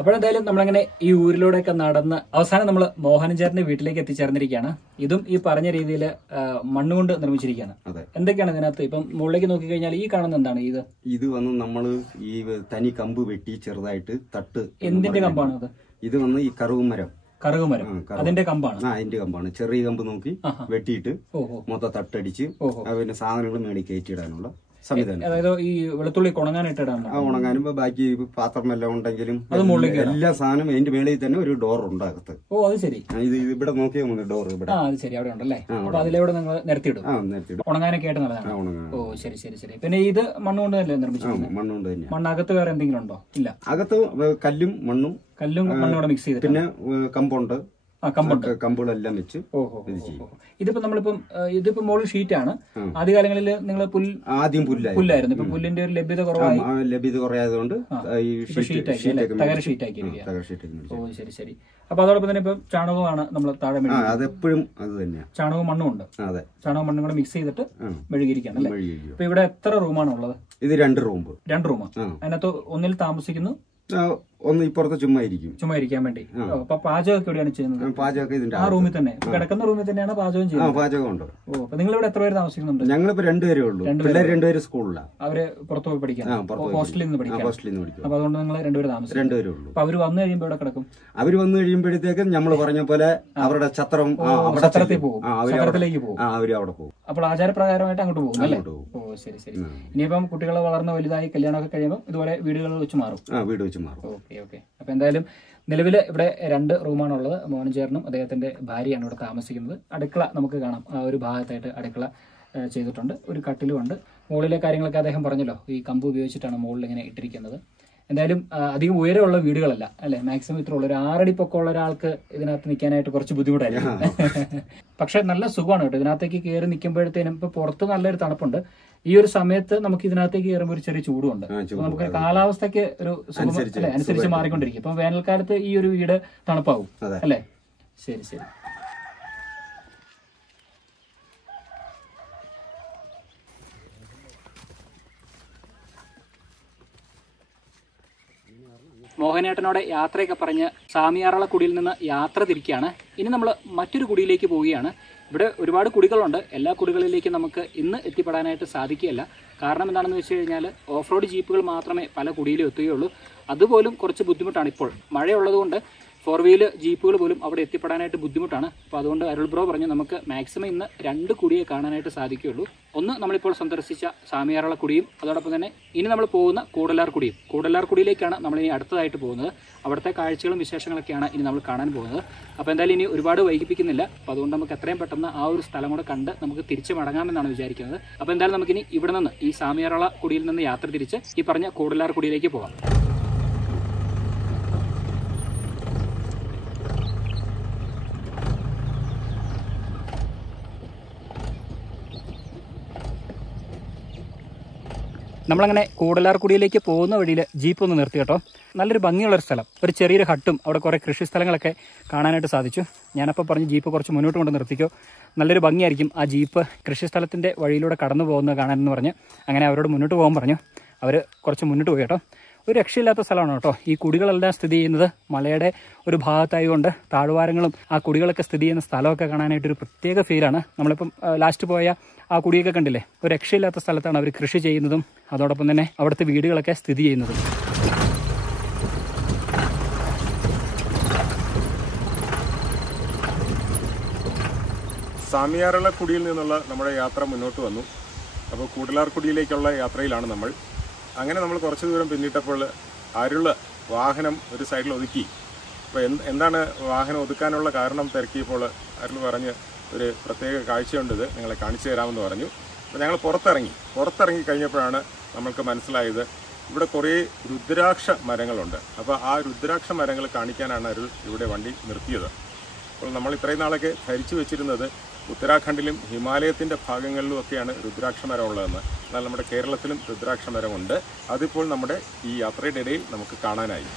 അപ്പോഴെന്തായാലും നമ്മളങ്ങനെ ഈ ഊരിലൂടെയൊക്കെ നടന്ന് അവസാനം നമ്മൾ മോഹനചേട്ടന്റെ വീട്ടിലേക്ക് എത്തിച്ചേർന്നിരിക്കുകയാണ്. ഇതും ഈ പറഞ്ഞ രീതിയിൽ മണ്ണുകൊണ്ട് നിർമ്മിച്ചിരിക്കുകയാണ്. എന്തൊക്കെയാണ് ഇതിനകത്ത്? ഇപ്പം മുകളിലേക്ക് നോക്കിക്കഴിഞ്ഞാൽ ഈ കാണുന്ന എന്താണ് ഇത് വന്ന് നമ്മള് ഈ തനി കമ്പ് വെട്ടി ചെറുതായിട്ട് തട്ട്. എന്തിന്റെ കമ്പാണ് അത്? ഇത് വന്ന് ഈ കറുകുമരം അതിന്റെ കമ്പാണ്. അതിന്റെ കമ്പാണ്. ചെറിയ കമ്പ് നോക്കി വെട്ടിയിട്ട് മൊത്തം തട്ടടിച്ച് പിന്നെ സാധനങ്ങൾ മേടി കയറ്റിയിടാനുള്ള സംവിധാനം. അതായത് ഈ വെളുത്തുള്ളി ഉണങ്ങാനിട്ടിടാണ്. ഉണങ്ങാനും ബാക്കി പാത്രമെല്ലാം ഉണ്ടെങ്കിലും എല്ലാ സാധനവും അതിന്റെ മേളിൽ തന്നെ ഒരു ഡോർ ഉണ്ട് അകത്ത്. ഓ, അത് ശരി. ഇത് ഇവിടെ നോക്കിയാൽ മതി ഡോർ ഇവിടെ. അത് ശരി, അവിടെ ഉണ്ടല്ലേ. അപ്പൊ അതിലൂടെ നിങ്ങൾ നിരത്തിയിടും. ഉണങ്ങാനൊക്കെ ആയിട്ട് നല്ലതാണ്. ഓ, ശരി. പിന്നെ ഇത് മണ്ണുകൊണ്ട് തന്നെ നിർമ്മിച്ചു? മണ്ണുകൊണ്ട് തന്നെ. മണ്ണകത്ത് വേറെ എന്തെങ്കിലും ഉണ്ടോ? ഇല്ല, അകത്ത് കല്ലും മണ്ണും മണ്ണോടെ മിക്സ് ചെയ്ത് പിന്നെ കമ്പുണ്ട്. കമ്പുകളെല്ലാം വെച്ച് ഇതിപ്പോ നമ്മളിപ്പം ഇതിപ്പോ മോള് ഷീറ്റാണ്. ആദ്യകാലങ്ങളിൽ നിങ്ങൾ ആദ്യം പുല്ലായിരുന്നു. ഇപ്പൊ പുല്ലിന്റെ ഒരു ലഭ്യത കുറവായതുകൊണ്ട് തകര ഷീറ്റാക്കി. ഓ, ശരി. അപ്പൊ അതോടൊപ്പം തന്നെ ഇപ്പൊ ചാണകമാണ് നമ്മൾ താഴെ അതെപ്പോഴും അത് തന്നെയാണ്. ചാണകവും മണ്ണും ഉണ്ട്. ചാണകവും മണ്ണും കൂടെ മിക്സ് ചെയ്തിട്ട് മെഴുകിയിരിക്കുകയാണ് അല്ലേ? ഇപ്പൊ ഇവിടെ എത്ര റൂമാണ് ഉള്ളത്? ഇത് 2 റൂം. അതിനകത്ത് ഒന്നിൽ താമസിക്കുന്നു, ഒന്ന് ഇപ്പുറത്ത് ചുമ്മാ ഇരിക്കാൻ വേണ്ടി. അപ്പൊ പാചകമൊക്കെ എവിടെയാണ് ചെയ്യുന്നത്? പാചകമൊക്കെ ഇതിന്റെ ആ റൂമിൽ തന്നെ, കിടക്കുന്ന റൂമിൽ തന്നെയാണ് പാചകം ചെയ്യുന്നത്? പാചകമുണ്ട്. ഓ, അപ്പൊ നിങ്ങൾ ഇവിടെ എത്ര പേര് താമസിക്കുന്നുണ്ട്? ഞങ്ങളിപ്പോ 2 പേരേ ഉള്ളൂ. പിള്ളേർ 2 പേര് സ്കൂളിലാണ്. അവര് പുറത്തു പോയി പഠിക്കാൻ, ഹോസ്റ്റലിൽ നിന്ന് പഠിക്കാം. അപ്പൊ അതുകൊണ്ട് നിങ്ങൾ 2 പേര് താമസിക്കും. 2 പേരേ ഉള്ളൂ. അപ്പൊ അവര് വന്നു കഴിയുമ്പോ ഇവിടെ കിടക്കും? അവര് വന്നു കഴിയുമ്പോഴത്തേക്കും നമ്മൾ പറഞ്ഞ പോലെ അവരുടെ ഛത്രത്തിൽ പോകും, ഛത്രത്തിലേക്ക് പോകും. അവര് അവിടെ പോകും. അപ്പോൾ ആചാരപ്രകാരമായിട്ട് അങ്ങോട്ട് പോകും അല്ലേ? ഓ, ശരി. ഇനിയിപ്പം കുട്ടികൾ വളർന്ന് വലുതായി കല്യാണമൊക്കെ കഴിയുമ്പോൾ ഇതുപോലെ വീടുകൾ വെച്ച് മാറും. വീട് വെച്ച് മാറും. ഓക്കെ. അപ്പൊ എന്തായാലും നിലവിൽ ഇവിടെ 2 റൂമാണുള്ളത്. മോഹനചേട്ടനും അദ്ദേഹത്തിന്റെ ഭാര്യയാണ് ഇവിടെ താമസിക്കുന്നത്. അടുക്കള നമുക്ക് കാണാം. ആ ഒരു ഭാഗത്തായിട്ട് അടുക്കള ചെയ്തിട്ടുണ്ട്. ഒരു കട്ടിലും ഉണ്ട്. മുകളിലെ കാര്യങ്ങളൊക്കെ അദ്ദേഹം പറഞ്ഞല്ലോ, ഈ കമ്പ് ഉപയോഗിച്ചിട്ടാണ് മുകളിൽ ഇങ്ങനെ ഇട്ടിരിക്കുന്നത്. എന്തായാലും അധികം ഉയരമുള്ള വീടുകളല്ല അല്ലെ? മാക്സിമം ഇത്ര ഉള്ള ഒരു 6 അടി പൊക്കമുള്ള ഒരാൾക്ക് ഇതിനകത്ത് നിൽക്കാനായിട്ട് കുറച്ച് ബുദ്ധിമുട്ടായിരിക്കും. പക്ഷെ നല്ല സുഖമാണ് കേട്ടോ ഇതിനകത്തേക്ക് കയറി നിൽക്കുമ്പോഴത്തേനും. ഇപ്പൊ പുറത്ത് നല്ലൊരു തണുപ്പുണ്ട്. ഈ ഒരു സമയത്ത് നമുക്ക് ഇതിനകത്തേക്ക് കയറുമ്പോൾ ഒരു ചെറിയ ചൂടുണ്ട്. നമുക്ക് കാലാവസ്ഥയ്ക്ക് ഒരു അനുസരിച്ച് മാറിക്കൊണ്ടിരിക്കും. ഇപ്പൊ വേനൽക്കാലത്ത് ഈ ഒരു വീട് തണുപ്പാവും അല്ലെ? ശരി. മോഹനേട്ടനോടെ യാത്രയൊക്കെ പറഞ്ഞ് സാമിയാറളക്കുടിയിൽ നിന്ന് യാത്ര തിരിക്കുകയാണ്. ഇനി നമ്മൾ മറ്റൊരു കുടിയിലേക്ക് പോവുകയാണ്. ഇവിടെ ഒരുപാട് കുടികളുണ്ട്. എല്ലാ കുടികളിലേക്കും നമുക്ക് ഇന്ന് എത്തിപ്പെടാനായിട്ട് സാധിക്കുകയില്ല. കാരണം എന്താണെന്ന് വെച്ച് കഴിഞ്ഞാൽ ഓഫ് റോഡ് ജീപ്പുകൾ മാത്രമേ പല കുടിയിലും എത്തുകയുള്ളൂ. അതുപോലും കുറച്ച് ബുദ്ധിമുട്ടാണ്. ഇപ്പോൾ മഴയുള്ളതുകൊണ്ട് 4 വീല് ജീപ്പുകൾ പോലും അവിടെ എത്തിപ്പെടാനായിട്ട് ബുദ്ധിമുട്ടാണ്. അപ്പോൾ അതുകൊണ്ട് അരുൾ ബ്രോ പറഞ്ഞു നമുക്ക് മാക്സിമം ഇന്ന് 2 കുടിയെ കാണാനായിട്ട് സാധിക്കുകയുള്ളൂ. ഒന്ന് നമ്മളിപ്പോൾ സന്ദർശിച്ച സാമിയാറുള്ള കുടിയും അതോടൊപ്പം തന്നെ ഇനി നമ്മൾ പോകുന്ന കൂടലാർ കുടിയും. കൂടലാർ കുടിയിലേക്കാണ് നമ്മളിനി അടുത്തതായിട്ട് പോകുന്നത്. അവിടുത്തെ കാഴ്ചകളും വിശേഷങ്ങളൊക്കെയാണ് ഇനി നമ്മൾ കാണാൻ പോകുന്നത്. അപ്പോൾ എന്തായാലും ഇനി ഒരുപാട് വൈകിപ്പിക്കുന്നില്ല. അപ്പോൾ അതുകൊണ്ട് നമുക്ക് എത്രയും പെട്ടെന്ന് ആ ഒരു സ്ഥലം കൂടെ കണ്ട് നമുക്ക് തിരിച്ച് മടങ്ങാമെന്നാണ് വിചാരിക്കുന്നത്. അപ്പോൾ എന്തായാലും നമുക്കിനി ഇവിടെ നിന്ന് ഈ സാമിയാറുള്ള കുടിയിൽ നിന്ന് യാത്ര തിരിച്ച് ഈ പറഞ്ഞ കൂടലാർ കുടിയിലേക്ക് പോകാം. നമ്മളങ്ങനെ കൂടലാർകുടിയിലേക്ക് പോകുന്ന വഴിയിൽ ജീപ്പ് ഒന്ന് നിർത്തി കേട്ടോ. നല്ലൊരു ഭംഗിയുള്ളൊരു സ്ഥലം, ഒരു ചെറിയൊരു ഹട്ടും അവിടെ കുറേ കൃഷി സ്ഥലങ്ങളൊക്കെ കാണാനായിട്ട് സാധിച്ചു. ഞാനപ്പോൾ പറഞ്ഞു ജീപ്പ് കുറച്ച് മുന്നോട്ട് കൊണ്ട് നിർത്തിക്കോ, നല്ലൊരു ഭംഗിയായിരിക്കും ആ ജീപ്പ് കൃഷി സ്ഥലത്തിൻ്റെ വഴിയിലൂടെ കടന്നു പോകുന്നത് കാണാനെന്ന് പറഞ്ഞ് അങ്ങനെ അവരോട് മുന്നോട്ട് പോകാൻ പറഞ്ഞു. അവർ കുറച്ച് മുന്നോട്ട് പോയി കേട്ടോ. ഒരു രക്ഷയില്ലാത്ത സ്ഥലമാണ് കേട്ടോ. ഈ കുടികളെല്ലാം സ്ഥിതി ചെയ്യുന്നത് മലയുടെ ഒരു ഭാഗത്തായതുകൊണ്ട് താഴ്വാരങ്ങളും ആ കുടികളൊക്കെ സ്ഥിതി ചെയ്യുന്ന സ്ഥലമൊക്കെ കാണാനായിട്ടൊരു പ്രത്യേക ഫീലാണ്. നമ്മളിപ്പം ലാസ്റ്റ് പോയ ആ കുടിയൊക്കെ കണ്ടില്ലേ, ഒരു രക്ഷയില്ലാത്ത സ്ഥലത്താണ് അവർ കൃഷി ചെയ്യുന്നതും അതോടൊപ്പം തന്നെ അവിടുത്തെ വീടുകളൊക്കെ സ്ഥിതി ചെയ്യുന്നതും. സാമിയാറുള്ള കുടിയിൽ നിന്നുള്ള നമ്മുടെ യാത്ര മുന്നോട്ട് വന്നു. അപ്പോൾ കൂടലാർകുടിയിലേക്കുള്ള യാത്രയിലാണ് നമ്മൾ. അങ്ങനെ നമ്മൾ കുറച്ച് ദൂരം പിന്നിട്ടപ്പോൾ അരുള് വാഹനം ഒരു സൈഡിൽ ഒതുക്കി. അപ്പോൾ എന്താണ് വാഹനം ഒതുക്കാനുള്ള കാരണം തിരക്കിയപ്പോൾ അരുൾ പറഞ്ഞ് ഒരു പ്രത്യേക കാഴ്ചയുണ്ട്, ഇത് നിങ്ങളെ കാണിച്ചു തരാമെന്ന് പറഞ്ഞു. അപ്പോൾ ഞങ്ങൾ പുറത്തിറങ്ങി കഴിഞ്ഞപ്പോഴാണ് നമ്മൾക്ക് മനസ്സിലായത് ഇവിടെ കുറേ രുദ്രാക്ഷ മരങ്ങളുണ്ട്. അപ്പോൾ ആ രുദ്രാക്ഷ മരങ്ങൾ കാണിക്കാനാണ് അരുൾ ഇവിടെ വണ്ടി നിർത്തിയത്. അപ്പോൾ നമ്മൾ ഇത്രയും നാളൊക്കെ ധരിച്ചു വെച്ചിരുന്നത് ഉത്തരാഖണ്ഡിലും ഹിമാലയത്തിൻ്റെ ഭാഗങ്ങളിലുമൊക്കെയാണ് രുദ്രാക്ഷ മരം ഉള്ളതെന്ന്. എന്നാൽ നമ്മുടെ കേരളത്തിലും രുദ്രാക്ഷ മരമുണ്ട്. അതിപ്പോൾ നമ്മുടെ ഈ യാത്രയുടെ ഇടയിൽ നമുക്ക് കാണാനായി.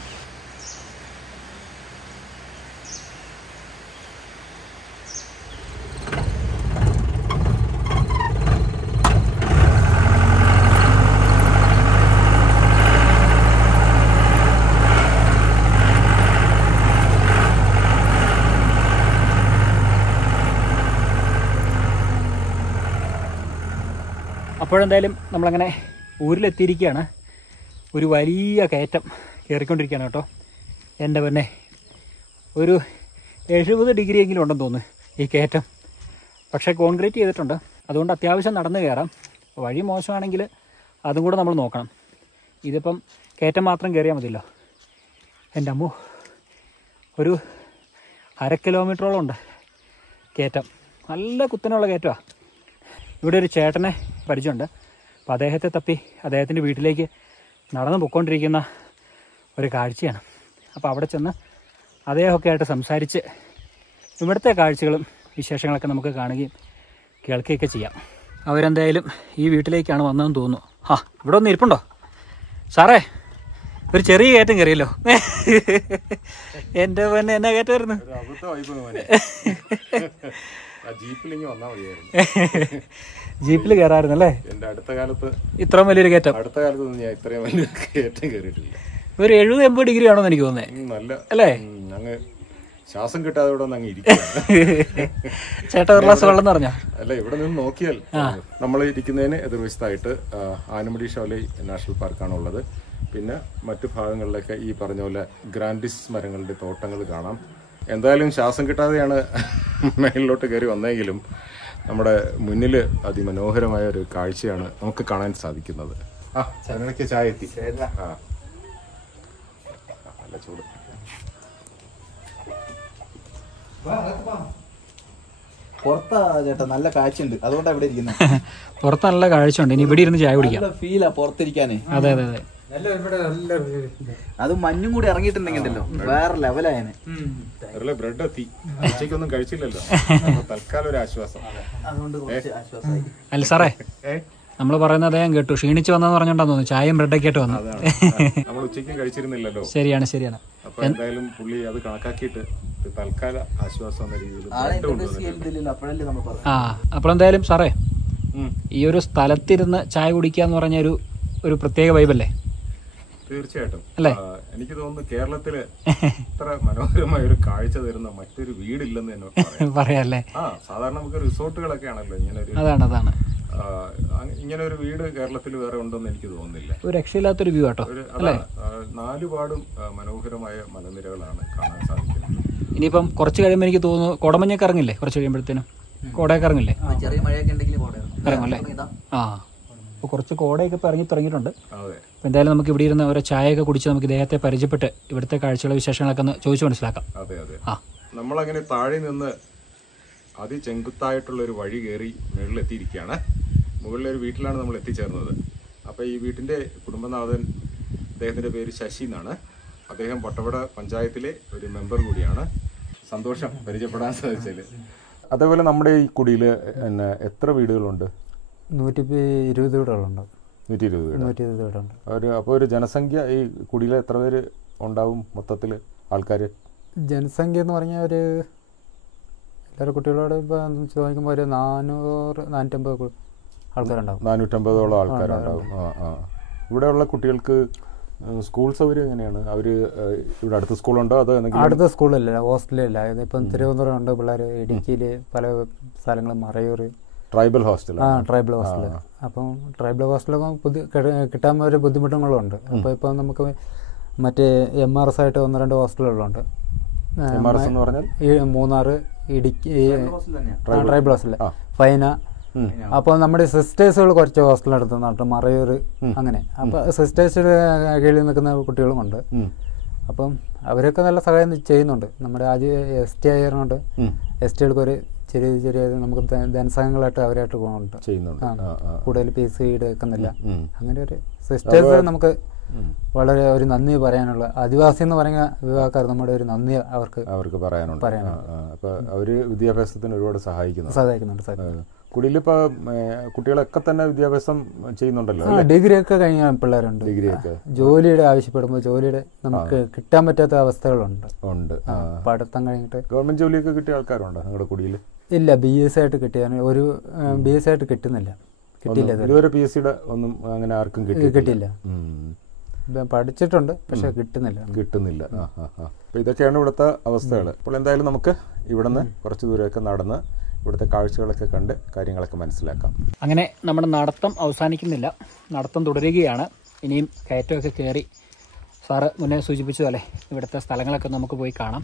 അപ്പോഴെന്തായാലും നമ്മളങ്ങനെ ഊരിലെത്തിയിരിക്കുകയാണ്. ഒരു വലിയ കയറ്റം കയറിക്കൊണ്ടിരിക്കുകയാണ് കേട്ടോ. എൻ്റെ പിന്നെ ഒരു 70 ഡിഗ്രിയെങ്കിലും ഉണ്ടെന്ന് തോന്നുന്നു ഈ കയറ്റം. പക്ഷേ കോൺക്രീറ്റ് ചെയ്തിട്ടുണ്ട്, അതുകൊണ്ട് അത്യാവശ്യം നടന്നു കയറാം. വഴി മോശമാണെങ്കിൽ അതും കൂടെ നമ്മൾ നോക്കണം. ഇതിപ്പം കയറ്റം മാത്രം കയറിയാൽ മതിയല്ലോ. എൻ്റെ അമ്മോ, ഒരു 1/2 കിലോമീറ്ററോളം ഉണ്ട് കയറ്റം. നല്ല കുത്തനുള്ള കയറ്റമാണ്. ഇവിടെ ഒരു ചേട്ടനെ പരിചയമുണ്ട്. അപ്പോൾ അദ്ദേഹത്തെ തപ്പി അദ്ദേഹത്തിൻ്റെ വീട്ടിലേക്ക് നടന്നു പൊയ്ക്കൊണ്ടിരിക്കുന്ന ഒരു കാഴ്ചയാണ്. അപ്പോൾ അവിടെ ചെന്ന് അദ്ദേഹമൊക്കെ ആയിട്ട് സംസാരിച്ച് ഇവിടുത്തെ കാഴ്ചകളും വിശേഷങ്ങളൊക്കെ നമുക്ക് കാണുകയും കേൾക്കുകയൊക്കെ ചെയ്യാം. അവരെന്തായാലും ഈ വീട്ടിലേക്കാണ് വന്നതെന്ന് തോന്നുന്നു. ഇവിടെ ഒന്ന് ഇരിപ്പുണ്ടോ സാറേ? ഒരു ചെറിയ കയറ്റം കയറിയല്ലോ. എൻ്റെ പിന്നെ എന്നാ കയറ്റമായിരുന്നു? ജീപ്പിൽ കയറായിരുന്നല്ലേ? എൻ്റെ അടുത്ത കാലത്ത് ഇത്രയും വലിയൊരു കയറ്റം ഞാൻ ഇത്രയും വലിയ കയറ്റം കയറിയിട്ടില്ല. ഒരു 70-80 ഡിഗ്രി ആണോന്ന് എനിക്ക് തോന്നുന്നത്. നല്ല അല്ലേ? അങ്ങ് ശ്വാസം കിട്ടാതെ ഇവിടെ അങ്ങ് ഇരിക്കുക. ചേട്ടാ ഒരു ഗ്ലാസ് വെള്ളം പറഞ്ഞ അല്ല, ഇവിടെ നിന്ന് നോക്കിയാൽ നമ്മൾ ഇരിക്കുന്നതിന് എതിർവശത്തായിട്ട് ആനമുടി ഷോലൈ നാഷണൽ പാർക്കാണ് ഉള്ളത്. പിന്നെ മറ്റു ഭാഗങ്ങളിലൊക്കെ ഈ പറഞ്ഞ പോലെ ഗ്രാൻഡിസ് മരങ്ങളുടെ തോട്ടങ്ങൾ കാണാം. എന്തായാലും ശ്വാസം കിട്ടാതെയാണ് മേലിലോട്ട് കയറി വന്നെങ്കിലും നമ്മുടെ മുന്നിൽ അതിമനോഹരമായ ഒരു കാഴ്ചയാണ് നമുക്ക് കാണാൻ സാധിക്കുന്നത്. ചായക്ക് ചായ എത്തി. നല്ല ചൂട്. പുറത്താ ചേട്ടാ, നല്ല കാഴ്ചയുണ്ട്, അതുകൊണ്ടാണ് ഇവിടെ ഇരിക്കുന്നത്. പുറത്ത് നല്ല കാഴ്ചയുണ്ട്. ഇനി ഇവിടെ ഇരുന്ന് ചായ കുടിക്കാം. ഫീലാ പുറത്തിരിക്കാനേ. അതെ അതെ അതെ. അത് മഞ്ഞും കൂടി ഇറങ്ങിയിട്ടുണ്ടെങ്കിലോ വേറെ ലെവലായനെ. ബ്രെഡ് എത്തി. ഉച്ചയ്ക്കൊന്നും കഴിച്ചില്ലല്ലോ, തൽക്കാലം ഒരു ആശ്വാസം. അതുകൊണ്ട് കുറച്ച് ആശ്വാസമായി. അല്ല സാറേ, നമ്മൾ പറയുന്നത് അദ്ദേഹം കേട്ടു, ക്ഷീണിച്ച് വന്നെന്ന് പറഞ്ഞോണ്ടാന്ന് തോന്നുന്നു ചായയും ബ്രെഡൊക്കെ ആയിട്ട് വന്നു. നമ്മൾ ഉച്ചയ്ക്കും കഴിച്ചിരുന്നില്ലല്ലോ. ശരിയാണ് ശരിയാണ്. അപ്പൊ എന്തായാലും പുള്ളി അത് കണക്കാക്കിയിട്ട് തൽക്കാല ആശ്വാസം എന്ന രീതിയിൽ അപ്പോഴെന്തായാലും സാറേ, ഈ ഒരു സ്ഥലത്തിരുന്ന് ചായ കുടിക്കുക എന്ന് പറഞ്ഞ ഒരു പ്രത്യേക വൈബല്ലേ? തീർച്ചയായിട്ടും അല്ലേ? എനിക്ക് തോന്നുന്നു കേരളത്തില് ഇത്ര മനോഹരമായ ഒരു കാഴ്ച തരുന്ന മറ്റൊരു വീടില്ലെന്ന് തന്നെ പറയാല്ലേ. സാധാരണ നമുക്ക് റിസോർട്ടുകളൊക്കെ ആണല്ലോ ഇങ്ങനെ ഒരു ഇങ്ങനെ ഒരു വീട് കേരളത്തിൽ വേറെ ഉണ്ടെന്ന് എനിക്ക് തോന്നുന്നില്ല. ഒരു രക്ഷയില്ലാത്തൊരു വ്യൂ ആട്ടോ. നാലുപാടും മനോഹരമായ മലനിരകളാണ് കാണാൻ സാധിക്കുന്നത്. ഇനിയിപ്പം കുറച്ച് കഴിയുമ്പോൾ എനിക്ക് തോന്നുന്നു കോടമഞ്ഞൊക്കെ ഇറങ്ങില്ലേ, കുറച്ച് കഴിയുമ്പോഴത്തേനും കോടയൊക്കെ ഇറങ്ങില്ലേ, ചെറിയ മഴയൊക്കെ ഉണ്ടെങ്കിൽ ഇറങ്ങും അല്ലേ? അപ്പോൾ കുറച്ച് കോടയൊക്കെ ഇപ്പോൾ ഇറങ്ങി തുടങ്ങിയിട്ടുണ്ട്. അപ്പോൾ എന്തായാലും നമുക്ക് ഇവിടെ ഇരുന്ന് ഓരോ ചായയൊക്കെ കുടിച്ച് നമുക്ക് ഇദ്ദേഹത്തെ പരിചയപ്പെട്ട് ഇവിടുത്തെ കാഴ്ചകളെ വിശേഷങ്ങളൊക്കെ ഒന്ന് ചോദിച്ചു മനസ്സിലാക്കാം. അതെ അതെ, നമ്മളങ്ങനെ താഴെ നിന്ന് അതിചെങ്കുത്തായിട്ടുള്ള ഒരു വഴി കയറി മുകളിലെത്തിയിരിക്കുകയാണ്. മുകളിലൊരു വീട്ടിലാണ് നമ്മൾ എത്തിച്ചേർന്നത്. അപ്പോൾ ഈ വീട്ടിൻ്റെ കുടുംബനാഥൻ, അദ്ദേഹത്തിൻ്റെ പേര് ശശി എന്നാണ്. അദ്ദേഹം വട്ടവട പഞ്ചായത്തിലെ ഒരു മെമ്പർ കൂടിയാണ്. സന്തോഷം പരിചയപ്പെടാൻ സാധിച്ചതിൽ. അതേപോലെ നമ്മുടെ ഈ കുടിയിൽ എത്ര വീടുകളുണ്ട്? 120 വീടുകളുണ്ട്. 120 വീടുണ്ട്. അപ്പോൾ ഒരു ജനസംഖ്യ ഈ കുടിയിൽ എത്ര പേര് ഉണ്ടാവും മൊത്തത്തിൽ ആൾക്കാർ? ജനസംഖ്യ എന്ന് പറഞ്ഞാൽ ഒരു എല്ലാവരും കുട്ടികളോട് ഇപ്പോൾ ചോദിക്കുമ്പോൾ ഒരു 400-450 ആൾക്കാരുണ്ടാവും. 450ഓളം ആൾക്കാരുണ്ടാവും. ഇവിടെയുള്ള കുട്ടികൾക്ക് സ്കൂൾ സൗകര്യം എങ്ങനെയാണ്? അവർ ഇവിടെ അടുത്ത സ്കൂളുണ്ടോ അതോ? അടുത്ത സ്കൂളില്ല, ഹോസ്റ്റലില്ല. ഇപ്പം തിരുവനന്തപുരം ഉണ്ട് പിള്ളേർ, ഇടുക്കിയിൽ പല സ്ഥലങ്ങളും, Marayoor tribal hostel. Tribal hostel. അപ്പം ട്രൈബൽ ഹോസ്റ്റലൊക്കെ കിട്ടാൻ ഒരു ബുദ്ധിമുട്ടുകളുണ്ട്. അപ്പോൾ ഇപ്പം നമുക്ക് മറ്റേ MRS ആയിട്ട് 1-2 ഹോസ്റ്റലുകളുണ്ട്. MRS എന്ന് പറഞ്ഞാൽ മൂന്നാർ, ഇടുക്കി ട്രൈബൽ ഹോസ്റ്റൽ, ഫൈന. അപ്പോൾ നമ്മുടെ സിസ്റ്റേഴ്സുകൾ കുറച്ച് ഹോസ്റ്റലെടുത്ത് നട്ട് മറയൂർ അങ്ങനെ. അപ്പോൾ സിസ്റ്റേഴ്സിന്റെ കീഴിൽ നിൽക്കുന്ന കുട്ടികളുമുണ്ട്. അപ്പം അവരൊക്കെ നല്ല സഹായം ചെയ്യുന്നുണ്ട്. നമ്മുടെ ആദ്യം ST ആയതുകൊണ്ട് STകൾക്ക് ഒരു ചെറിയ നമുക്ക് ധനസഹായങ്ങളായിട്ട് അവരായിട്ട് പോകുന്നുണ്ട്. കൂടുതൽ ഫീസ് ഈടുക്കുന്നില്ല. അങ്ങനെ ഒരു സിസ്റ്റേഴ്സ് നമുക്ക് വളരെ ഒരു നന്ദി പറയാനുള്ള, ആദിവാസി എന്ന് പറയുന്ന വിഭാഗക്കാർ നമ്മുടെ ഒരു നന്ദി അവർക്ക് പറയാനുണ്ട്. അപ്പോൾ അവര് വിദ്യാഭ്യാസത്തിന് ഒരുപാട് സഹായിക്കുന്നുണ്ട്. കുടിയിലിപ്പോ കുട്ടികളൊക്കെ തന്നെ വിദ്യാഭ്യാസം ചെയ്യുന്നുണ്ടല്ലോ. ഡിഗ്രി ഒക്കെ കഴിഞ്ഞ പിള്ളേരുണ്ട്. ജോലിയുടെ ആവശ്യപ്പെടുമ്പോൾ ജോലിയുടെ നമുക്ക് കിട്ടാൻ പറ്റാത്ത അവസ്ഥകളുണ്ട്. പഠിത്തം കഴിഞ്ഞിട്ട് ഗവൺമെന്റ് ജോലിയൊക്കെ കിട്ടിയ ആൾക്കാരുണ്ടോ നിങ്ങളുടെ കുടിയിൽ? ഇല്ല, BS ആയിട്ട് കിട്ടിയാണ്. ഒരു BS ആയിട്ട് കിട്ടുന്നില്ല, കിട്ടിയില്ല ഇതുവരെ. PSCയുടെ ഒന്നും അങ്ങനെ ആർക്കും കിട്ടിയില്ല. പഠിച്ചിട്ടുണ്ട്, പക്ഷെ കിട്ടുന്നില്ല. അപ്പൊ ഇതൊക്കെയാണ് ഇവിടുത്തെ അവസ്ഥകൾ. അപ്പോൾ എന്തായാലും നമുക്ക് ഇവിടുന്ന് കുറച്ച് ദൂരമൊക്കെ നടന്ന് ഇവിടുത്തെ കാഴ്ചകളൊക്കെ കണ്ട് കാര്യങ്ങളൊക്കെ മനസ്സിലാക്കാം. അങ്ങനെ നമ്മുടെ നടത്തം അവസാനിക്കുന്നില്ല, നടത്തം തുടരുകയാണ്. ഇനിയും കയറ്റമൊക്കെ കയറി സാറ് മുന്നേ സൂചിപ്പിച്ചതല്ലേ ഇവിടുത്തെ സ്ഥലങ്ങളൊക്കെ നമുക്ക് പോയി കാണാം.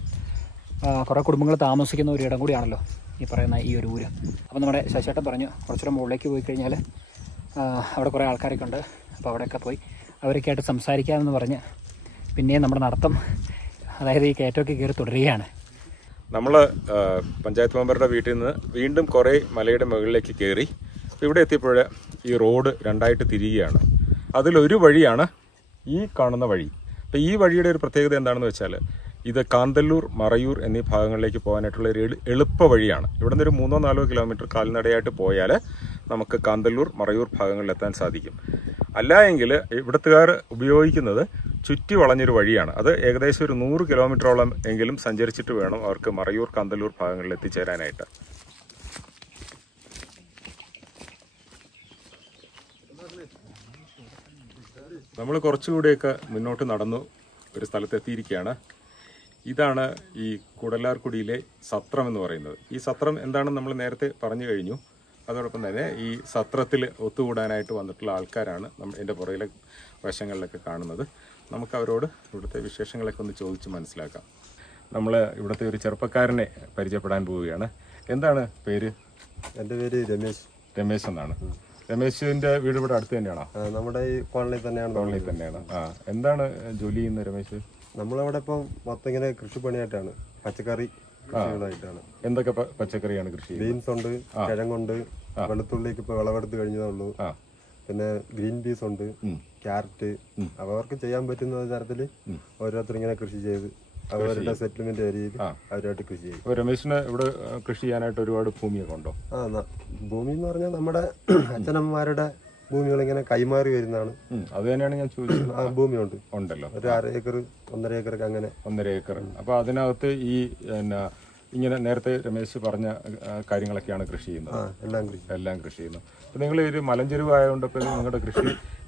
കുറേ കുടുംബങ്ങൾ താമസിക്കുന്ന ഒരു ഇടം കൂടിയാണല്ലോ ഈ പറയുന്ന ഈ ഒരു ഊര്. അപ്പോൾ നമ്മുടെ ശശിയേട്ടൻ പറഞ്ഞു കുറച്ചുകൂടെ മുകളിലേക്ക് പോയി കഴിഞ്ഞാൽ അവിടെ കുറേ ആൾക്കാരൊക്കെ ഉണ്ട്. അപ്പോൾ അവിടെയൊക്കെ പോയി അവരൊക്കെ ആയിട്ട് സംസാരിക്കാമെന്ന് പറഞ്ഞ് പിന്നെയും നമ്മുടെ നടത്തം, അതായത് ഈ കയറ്റമൊക്കെ കയറി തുടരുകയാണ്. നമ്മൾ പഞ്ചായത്ത് മെമ്പറുടെ വീട്ടിൽ നിന്ന് വീണ്ടും കുറേ മലയുടെ മുകളിലേക്ക് കയറി ഇവിടെ എത്തിയപ്പോൾ ഈ റോഡ് രണ്ടായിട്ട് തിരിയുകയാണ്. അതിലൊരു വഴിയാണ് ഈ കാണുന്ന വഴി. അപ്പോൾ ഈ വഴിയുടെ ഒരു പ്രത്യേകത എന്താണെന്ന് വെച്ചാൽ ഇത് കാന്തല്ലൂർ, മറയൂർ എന്നീ ഭാഗങ്ങളിലേക്ക് പോകാനായിട്ടുള്ള ഒരു എളുപ്പ വഴിയാണ്. ഇവിടെ നിന്ന് ഒരു 3-4 കിലോമീറ്റർ കാൽനടയായിട്ട് പോയാൽ നമുക്ക് കാന്തല്ലൂർ, മറയൂർ ഭാഗങ്ങളിലെത്താൻ സാധിക്കും. അല്ല എങ്കിൽ ഇവിടുത്തുകാർ ഉപയോഗിക്കുന്നത് ചുറ്റി വളഞ്ഞൊരു വഴിയാണ്. അത് ഏകദേശം ഒരു 100 കിലോമീറ്ററോളം എങ്കിലും സഞ്ചരിച്ചിട്ട് വേണം അവർക്ക് മറയൂർ, കാന്തല്ലൂർ ഭാഗങ്ങളിൽ എത്തിച്ചേരാനായിട്ട്. നമ്മൾ കുറച്ചുകൂടിയൊക്കെ മുന്നോട്ട് നടന്നു ഒരു സ്ഥലത്തെത്തിയിരിക്കുകയാണ്. ഇതാണ് ഈ കുടലാർകുടിയിലെ സത്രം എന്ന് പറയുന്നത്. ഈ സത്രം എന്താണെന്ന് നമ്മൾ നേരത്തെ പറഞ്ഞു കഴിഞ്ഞു. അതോടൊപ്പം തന്നെ ഈ സത്രത്തിൽ ഒത്തുകൂടാനായിട്ട് വന്നിട്ടുള്ള ആൾക്കാരാണ് എൻ്റെ പുറകിലെ വശങ്ങളിലൊക്കെ കാണുന്നത്. നമുക്ക് അവരോട് ഇവിടുത്തെ വിശേഷങ്ങളൊക്കെ ഒന്ന് ചോദിച്ച് മനസ്സിലാക്കാം. നമ്മൾ ഇവിടുത്തെ ഒരു ചെറുപ്പക്കാരനെ പരിചയപ്പെടാൻ പോവുകയാണ്. എന്താണ് പേര്? എൻ്റെ പേര് രമേശ് എന്നാണ്. രമേശിന്റെ വീട് ഇവിടെ അടുത്ത് തന്നെയാണോ? നമ്മുടെ ഈ കോളനി തന്നെയാണ്. എന്താണ് ജോലി ചെയ്യുന്നത് രമേശ്? നമ്മളവിടെ ഇപ്പം മൊത്തം ഇങ്ങനെ കൃഷിപ്പണിയായിട്ടാണ്, പച്ചക്കറി കൃഷികളായിട്ടാണ്. എന്തൊക്കെ പച്ചക്കറിയാണ് കൃഷി? ബീൻസ് ഉണ്ട്, കിഴങ്ങുണ്ട്, വെളുത്തുള്ളിക്ക് ഇപ്പൊ വിളവെടുത്ത് കഴിഞ്ഞതേ ഉള്ളൂ. പിന്നെ ഗ്രീൻ പീസ് ഉണ്ട്, ക്യാരറ്റ്. അവർക്ക് ചെയ്യാൻ പറ്റുന്ന തരത്തിൽ ഓരോരുത്തർ ഇങ്ങനെ കൃഷി ചെയ്ത് അവരുടെ സെറ്റിൽമെന്റ് ഏരിയയിൽ അവരായിട്ട് കൃഷി ചെയ്യും. രമേശിന് ഇവിടെ കൃഷി ചെയ്യാനായിട്ട് ഒരുപാട് ഭൂമിയൊക്കെ ഉണ്ടോ? ഭൂമി എന്ന് പറഞ്ഞാൽ നമ്മുടെ അച്ഛനമ്മമാരുടെ ഭൂമികൾ ഇങ്ങനെ കൈമാറി വരുന്നതാണ്. അത് തന്നെയാണ് ഞാൻ ചോദിച്ചത്. ഭൂമി ഉണ്ടല്ലോ, ഒരു 1/2 ഏക്കർ 1.5 ഏക്കർ അങ്ങനെ. 1.5 ഏക്കർ. അപ്പൊ അതിനകത്ത് ഈ ഇങ്ങനെ നേരത്തെ രമേശ് പറഞ്ഞ കാര്യങ്ങളൊക്കെയാണ് കൃഷി ചെയ്യുന്നത്. എല്ലാം കൃഷി ചെയ്യുന്നു. അപ്പൊ നിങ്ങൾ ഒരു മലഞ്ചെരുവ് ആയതുകൊണ്ട് ഇപ്പൊ നിങ്ങളുടെ കൃഷി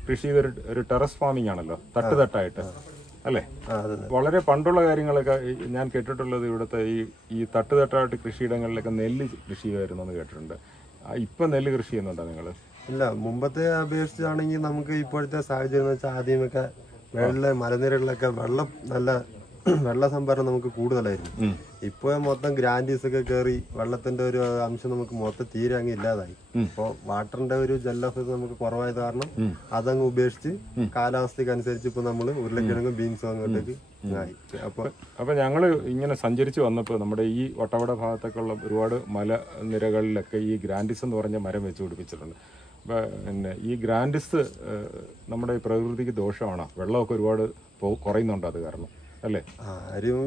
കൃഷി ചെയ്തൊരു ടെറസ് ഫാമിംഗ് ആണല്ലോ, തട്ടുതട്ടായിട്ട് അല്ലേ? വളരെ പണ്ടുള്ള കാര്യങ്ങളൊക്കെ ഞാൻ കേട്ടിട്ടുള്ളത് ഇവിടുത്തെ ഈ തട്ടുതട്ടായിട്ട് കൃഷിയിടങ്ങളിലൊക്കെ നെല്ല് കൃഷി ചെയ്യുമായിരുന്നു എന്ന് കേട്ടിട്ടുണ്ട്. ഇപ്പൊ നെല്ല് കൃഷി ചെയ്യുന്നുണ്ടോ നിങ്ങള്? ഇല്ല, മുമ്പത്തെ അപേക്ഷിച്ചാണെങ്കിൽ നമുക്ക് ഇപ്പോഴത്തെ സാഹചര്യം എന്ന് വെച്ചാൽ ആദ്യമൊക്കെ വെള്ള മലനിരകളിലൊക്കെ വെള്ള സംഭരണം നമുക്ക് കൂടുതലായിരുന്നു. ഇപ്പൊ മൊത്തം ഗ്രാൻഡീസ് ഒക്കെ കയറി വെള്ളത്തിന്റെ ഒരു അംശം നമുക്ക് മൊത്തം തീരെ അങ്ങ് ഇല്ലാതായി. ഇപ്പൊ വാട്ടറിന്റെ ഒരു ജലലഭ്യത നമുക്ക് കുറവായത് കാരണം അതങ്ങ് ഉപേക്ഷിച്ച് കാലാവസ്ഥയ്ക്ക് അനുസരിച്ച് ഇപ്പൊ നമ്മള് ഉരുളക്കിഴങ്ങും ബീൻസും അങ്ങോട്ടേക്ക് ആയി. അപ്പൊ ഞങ്ങള് ഇങ്ങനെ സഞ്ചരിച്ച് വന്നപ്പോ നമ്മുടെ ഈ വട്ടവട ഭാഗത്തൊക്കെ ഉള്ള ഒരുപാട് മലനിരകളിലൊക്കെ ഈ ഗ്രാൻഡിസ് എന്ന് പറഞ്ഞ മരം വെച്ച് പിടിപ്പിച്ചിട്ടുണ്ട്. പിന്നെ ഈ ഗ്രാൻഡിസ് നമ്മുടെ പ്രകൃതിക്ക് ദോഷമാണോ? വെള്ളമൊക്കെ ഒരുപാട് കുറയുന്നുണ്ട് അത് കാരണം അല്ലേ? ആരും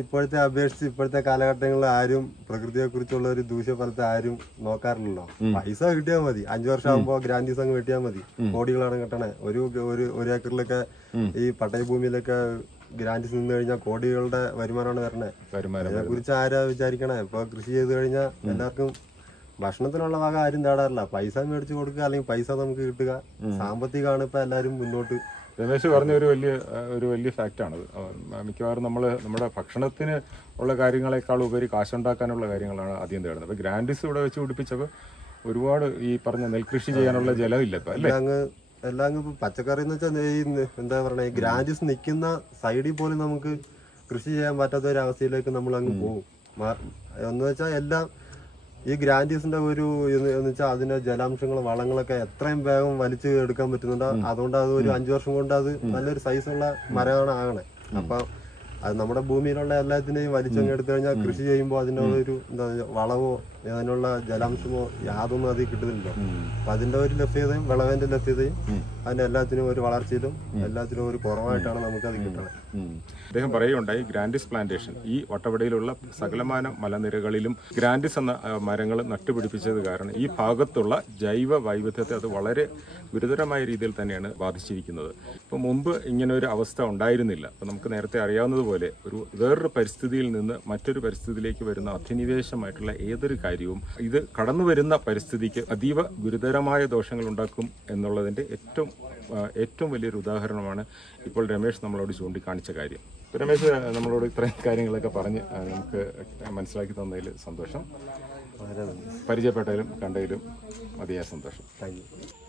ഇപ്പോഴത്തെ അപേക്ഷിച്ച് ഇപ്പോഴത്തെ കാലഘട്ടങ്ങളിൽ ആരും പ്രകൃതിയെ കുറിച്ചുള്ള ഒരു ദൂഷ്യഫലത്തെ ആരും നോക്കാറില്ലല്ലോ. പൈസ കിട്ടിയാൽ മതി. 5 വർഷം ആകുമ്പോ ഗ്രാൻഡീസ് അങ്ങ് വെട്ടിയാൽ മതി. കോടികളാണ് കിട്ടണേ. ഒരു ഏക്കറിലൊക്കെ ഈ പട്ടയഭൂമിയിലൊക്കെ ഗ്രാൻഡീസ് നിന്ന് കഴിഞ്ഞാൽ കോടികളുടെ വരുമാനമാണ് വരണേ. അതിനെ കുറിച്ച് ആരാ വിചാരിക്കണേ? ഇപ്പൊ കൃഷി ചെയ്ത് കഴിഞ്ഞാൽ എല്ലാവർക്കും ഭക്ഷണത്തിനുള്ള വക ആരും തേടാറില്ല. പൈസ മേടിച്ചു കൊടുക്കുക, അല്ലെങ്കിൽ പൈസ നമുക്ക് കിട്ടുക. സാമ്പത്തികമാണ് ഇപ്പൊ എല്ലാരും മുന്നോട്ട്. രമേശ് പറഞ്ഞ ഒരു വലിയ ഫാക്റ്റാണത്. മിക്കവാറും നമ്മുടെ ഭക്ഷണത്തിന് ഉള്ള കാര്യങ്ങളെക്കാൾ ഉപരി കാശുണ്ടാക്കാനുള്ള കാര്യങ്ങളാണ് ആദ്യം തേടുന്നത്. അപ്പൊ ഗ്രാൻഡീസ് ഇവിടെ വെച്ച് പിടിപ്പിച്ചപ്പോൾ ഒരുപാട് ഈ പറഞ്ഞ നെൽകൃഷി ചെയ്യാനുള്ള ജലമില്ല ഇപ്പൊ അല്ലേ? എല്ലാം ഇപ്പൊ പച്ചക്കറി എന്ന് വെച്ചാൽ എന്താ പറയുക, ഈ ഗ്രാൻഡീസ് നിൽക്കുന്ന സൈഡിൽ പോലും നമുക്ക് കൃഷി ചെയ്യാൻ പറ്റാത്ത ഒരു അവസ്ഥയിലേക്ക് നമ്മൾ അങ്ങ് പോകും. എന്ന് വെച്ചാൽ എല്ലാം ഈ ഗ്രാൻഡീസിന്റെ ഒരു എന്ന് വെച്ചാൽ അതിന്റെ ജലാംശങ്ങളും വളങ്ങളൊക്കെ എത്രയും വേഗം വലിച്ചു എടുക്കാൻ പറ്റുന്നുണ്ട്. അതുകൊണ്ട് അത് ഒരു 5 വർഷം കൊണ്ട് അത് നല്ലൊരു സൈസുള്ള മരമാണ് ആകണേ. അപ്പൊ അത് നമ്മുടെ ഭൂമിയിലുള്ള എല്ലാത്തിനെയും വലിച്ചങ്ങ് എടുത്തു കഴിഞ്ഞാൽ കൃഷി ചെയ്യുമ്പോൾ അതിനുള്ള ഒരു എന്താ വളമോ അതിനുള്ള ജലാംശമോ യാതൊന്നും അതിൽ കിട്ടുന്നില്ലല്ലോ. അപ്പൊ അതിന്റെ ഒരു ലഭ്യതയും വിളവിന്റെ ലഭ്യതയും അതിന്റെ എല്ലാത്തിനും ഒരു വളർച്ചയിലും എല്ലാത്തിനും ഒരു കുറവായിട്ടാണ് നമുക്ക് അത് കിട്ടണത്. അദ്ദേഹം പറയുകയുണ്ടായി, ഗ്രാൻഡിസ് പ്ലാന്റേഷൻ ഈ വട്ടവടയിലുള്ള സകലമാന മലനിരകളിലും ഗ്രാൻഡിസ് എന്ന മരങ്ങൾ നട്ടുപിടിപ്പിച്ചത് കാരണം ഈ ഭാഗത്തുള്ള ജൈവ വൈവിധ്യത്തെ അത് വളരെ ഗുരുതരമായ രീതിയിൽ തന്നെയാണ് ബാധിച്ചിരിക്കുന്നത്. ഇപ്പം മുമ്പ് ഇങ്ങനെ ഒരു അവസ്ഥ ഉണ്ടായിരുന്നില്ല. അപ്പം നമുക്ക് നേരത്തെ അറിയാവുന്നതുപോലെ വേറൊരു പരിസ്ഥിതിയിൽ നിന്ന് മറ്റൊരു പരിസ്ഥിതിയിലേക്ക് വരുന്ന അധിനിവേശമായിട്ടുള്ള ഏതൊരു കാര്യവും ഇത് കടന്നു വരുന്ന പരിസ്ഥിതിക്ക് അതീവ ഗുരുതരമായ ദോഷങ്ങൾ ഉണ്ടാക്കും എന്നുള്ളതിൻ്റെ ഏറ്റവും വലിയൊരു ഉദാഹരണമാണ് ഇപ്പോൾ രമേശ് നമ്മളോട് ചൂണ്ടിക്കാണിച്ച കാര്യം. രമേശ് നമ്മളോട് ഇത്രയും കാര്യങ്ങളൊക്കെ പറഞ്ഞ് നമുക്ക് മനസ്സിലാക്കി തന്നതിൽ സന്തോഷം. പരിചയപ്പെട്ടതിലും കണ്ടതിലും അതിയായ സന്തോഷം.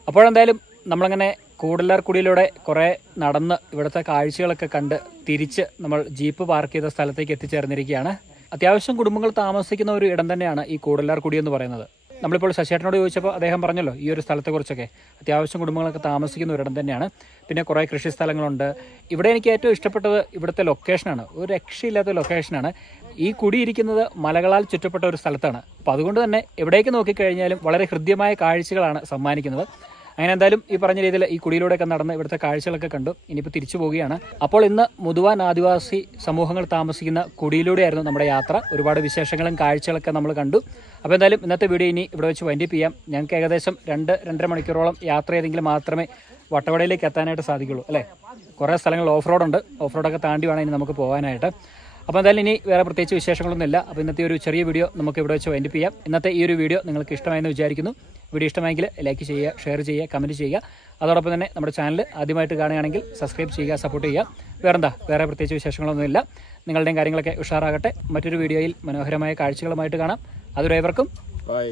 അപ്പോഴെന്തായാലും നമ്മളങ്ങനെ കൂടലാർകുടിയിലൂടെ കുറേ നടന്ന് ഇവിടുത്തെ കാഴ്ചകളൊക്കെ കണ്ട് തിരിച്ച് നമ്മൾ ജീപ്പ് പാർക്ക് ചെയ്ത സ്ഥലത്തേക്ക് എത്തിച്ചേർന്നിരിക്കുകയാണ്. അത്യാവശ്യം കുടുംബങ്ങൾ താമസിക്കുന്ന ഒരു ഇടം തന്നെയാണ് ഈ കൂടലാർകുടി എന്ന് പറയുന്നത്. നമ്മളിപ്പോൾ ശശിയേട്ടനോട് ചോദിച്ചപ്പോൾ അദ്ദേഹം പറഞ്ഞല്ലോ ഈ ഒരു സ്ഥലത്തെക്കുറിച്ചൊക്കെ. അത്യാവശ്യം കുടുംബങ്ങളൊക്കെ താമസിക്കുന്ന ഒരിടം തന്നെയാണ്. പിന്നെ കുറേ കൃഷി സ്ഥലങ്ങളുണ്ട്. ഇവിടെ എനിക്ക് ഏറ്റവും ഇഷ്ടപ്പെട്ടത് ഇവിടുത്തെ ലൊക്കേഷനാണ്. ഒരു രക്ഷയില്ലാത്ത ലൊക്കേഷനാണ്. ഈ കുടിയിരിക്കുന്നത് മലകളാൽ ചുറ്റപ്പെട്ട ഒരു സ്ഥലത്താണ്. അപ്പോൾ അതുകൊണ്ട് തന്നെ എവിടേക്ക് നോക്കിക്കഴിഞ്ഞാലും വളരെ ഹൃദ്യമായ കാഴ്ചകളാണ് സമ്മാനിക്കുന്നത്. അങ്ങനെ എന്തായാലും ഈ പറഞ്ഞ രീതിയിൽ ഈ കുടിയിലൂടെയൊക്കെ നടന്ന് ഇവിടുത്തെ കാഴ്ചകളൊക്കെ കണ്ടു. ഇനിയിപ്പോൾ തിരിച്ചു പോവുകയാണ്. അപ്പോൾ ഇന്ന് മുതുവാൻ ആദിവാസി സമൂഹങ്ങൾ താമസിക്കുന്ന കുടിയിലൂടെയായിരുന്നു നമ്മുടെ യാത്ര. ഒരുപാട് വിശേഷങ്ങളും കാഴ്ചകളൊക്കെ നമ്മൾ കണ്ടു. അപ്പോൾ എന്തായാലും ഇന്നത്തെ വീഡിയോ ഇനി ഇവിടെ വെച്ച് വൈൻഡപ്പ് ചെയ്യാം. ഞങ്ങൾക്ക് ഏകദേശം 2-2.5 മണിക്കൂറോളം യാത്ര ചെയ്തെങ്കിൽ മാത്രമേ വട്ടവടയിലേക്ക് എത്താനായിട്ട് സാധിക്കുള്ളൂ അല്ലേ? കുറേ സ്ഥലങ്ങൾ ഓഫ് റോഡുണ്ട്. ഓഫ് റോഡൊക്കെ താണ്ടി വേണം ഇനി നമുക്ക് പോകാനായിട്ട്. അപ്പോൾ എന്തായാലും ഇനി വേറെ പ്രത്യേകിച്ച് വിശേഷങ്ങളൊന്നും ഇല്ല. അപ്പോൾ ഇന്നത്തെ ഒരു ചെറിയ വീഡിയോ നമുക്ക് ഇവിടെ വെച്ച് വൈൻഡപ്പ് ചെയ്യാം. ഇന്നത്തെ ഈ ഒരു വീഡിയോ നിങ്ങൾക്ക് ഇഷ്ടമായെന്ന് വിചാരിക്കുന്നു. വീഡിയോ ഇഷ്ടമായെങ്കിൽ ലൈക്ക് ചെയ്യുക, ഷെയർ ചെയ്യുക, കമൻറ്റ് ചെയ്യുക. അതോടൊപ്പം തന്നെ നമ്മുടെ ചാനൽ ആദ്യമായിട്ട് കാണുകയാണെങ്കിൽ സബ്സ്ക്രൈബ് ചെയ്യുക, സപ്പോർട്ട് ചെയ്യുക. വേറെ പ്രത്യേകിച്ച് വിശേഷങ്ങളൊന്നുമില്ല. നിങ്ങളുടെയും കാര്യങ്ങളൊക്കെ ഉഷാറാകട്ടെ. മറ്റൊരു വീഡിയോയിൽ മനോഹരമായ കാഴ്ചകളുമായിട്ട് കാണാം. അതുവരെ ഏവർക്കും ബൈ.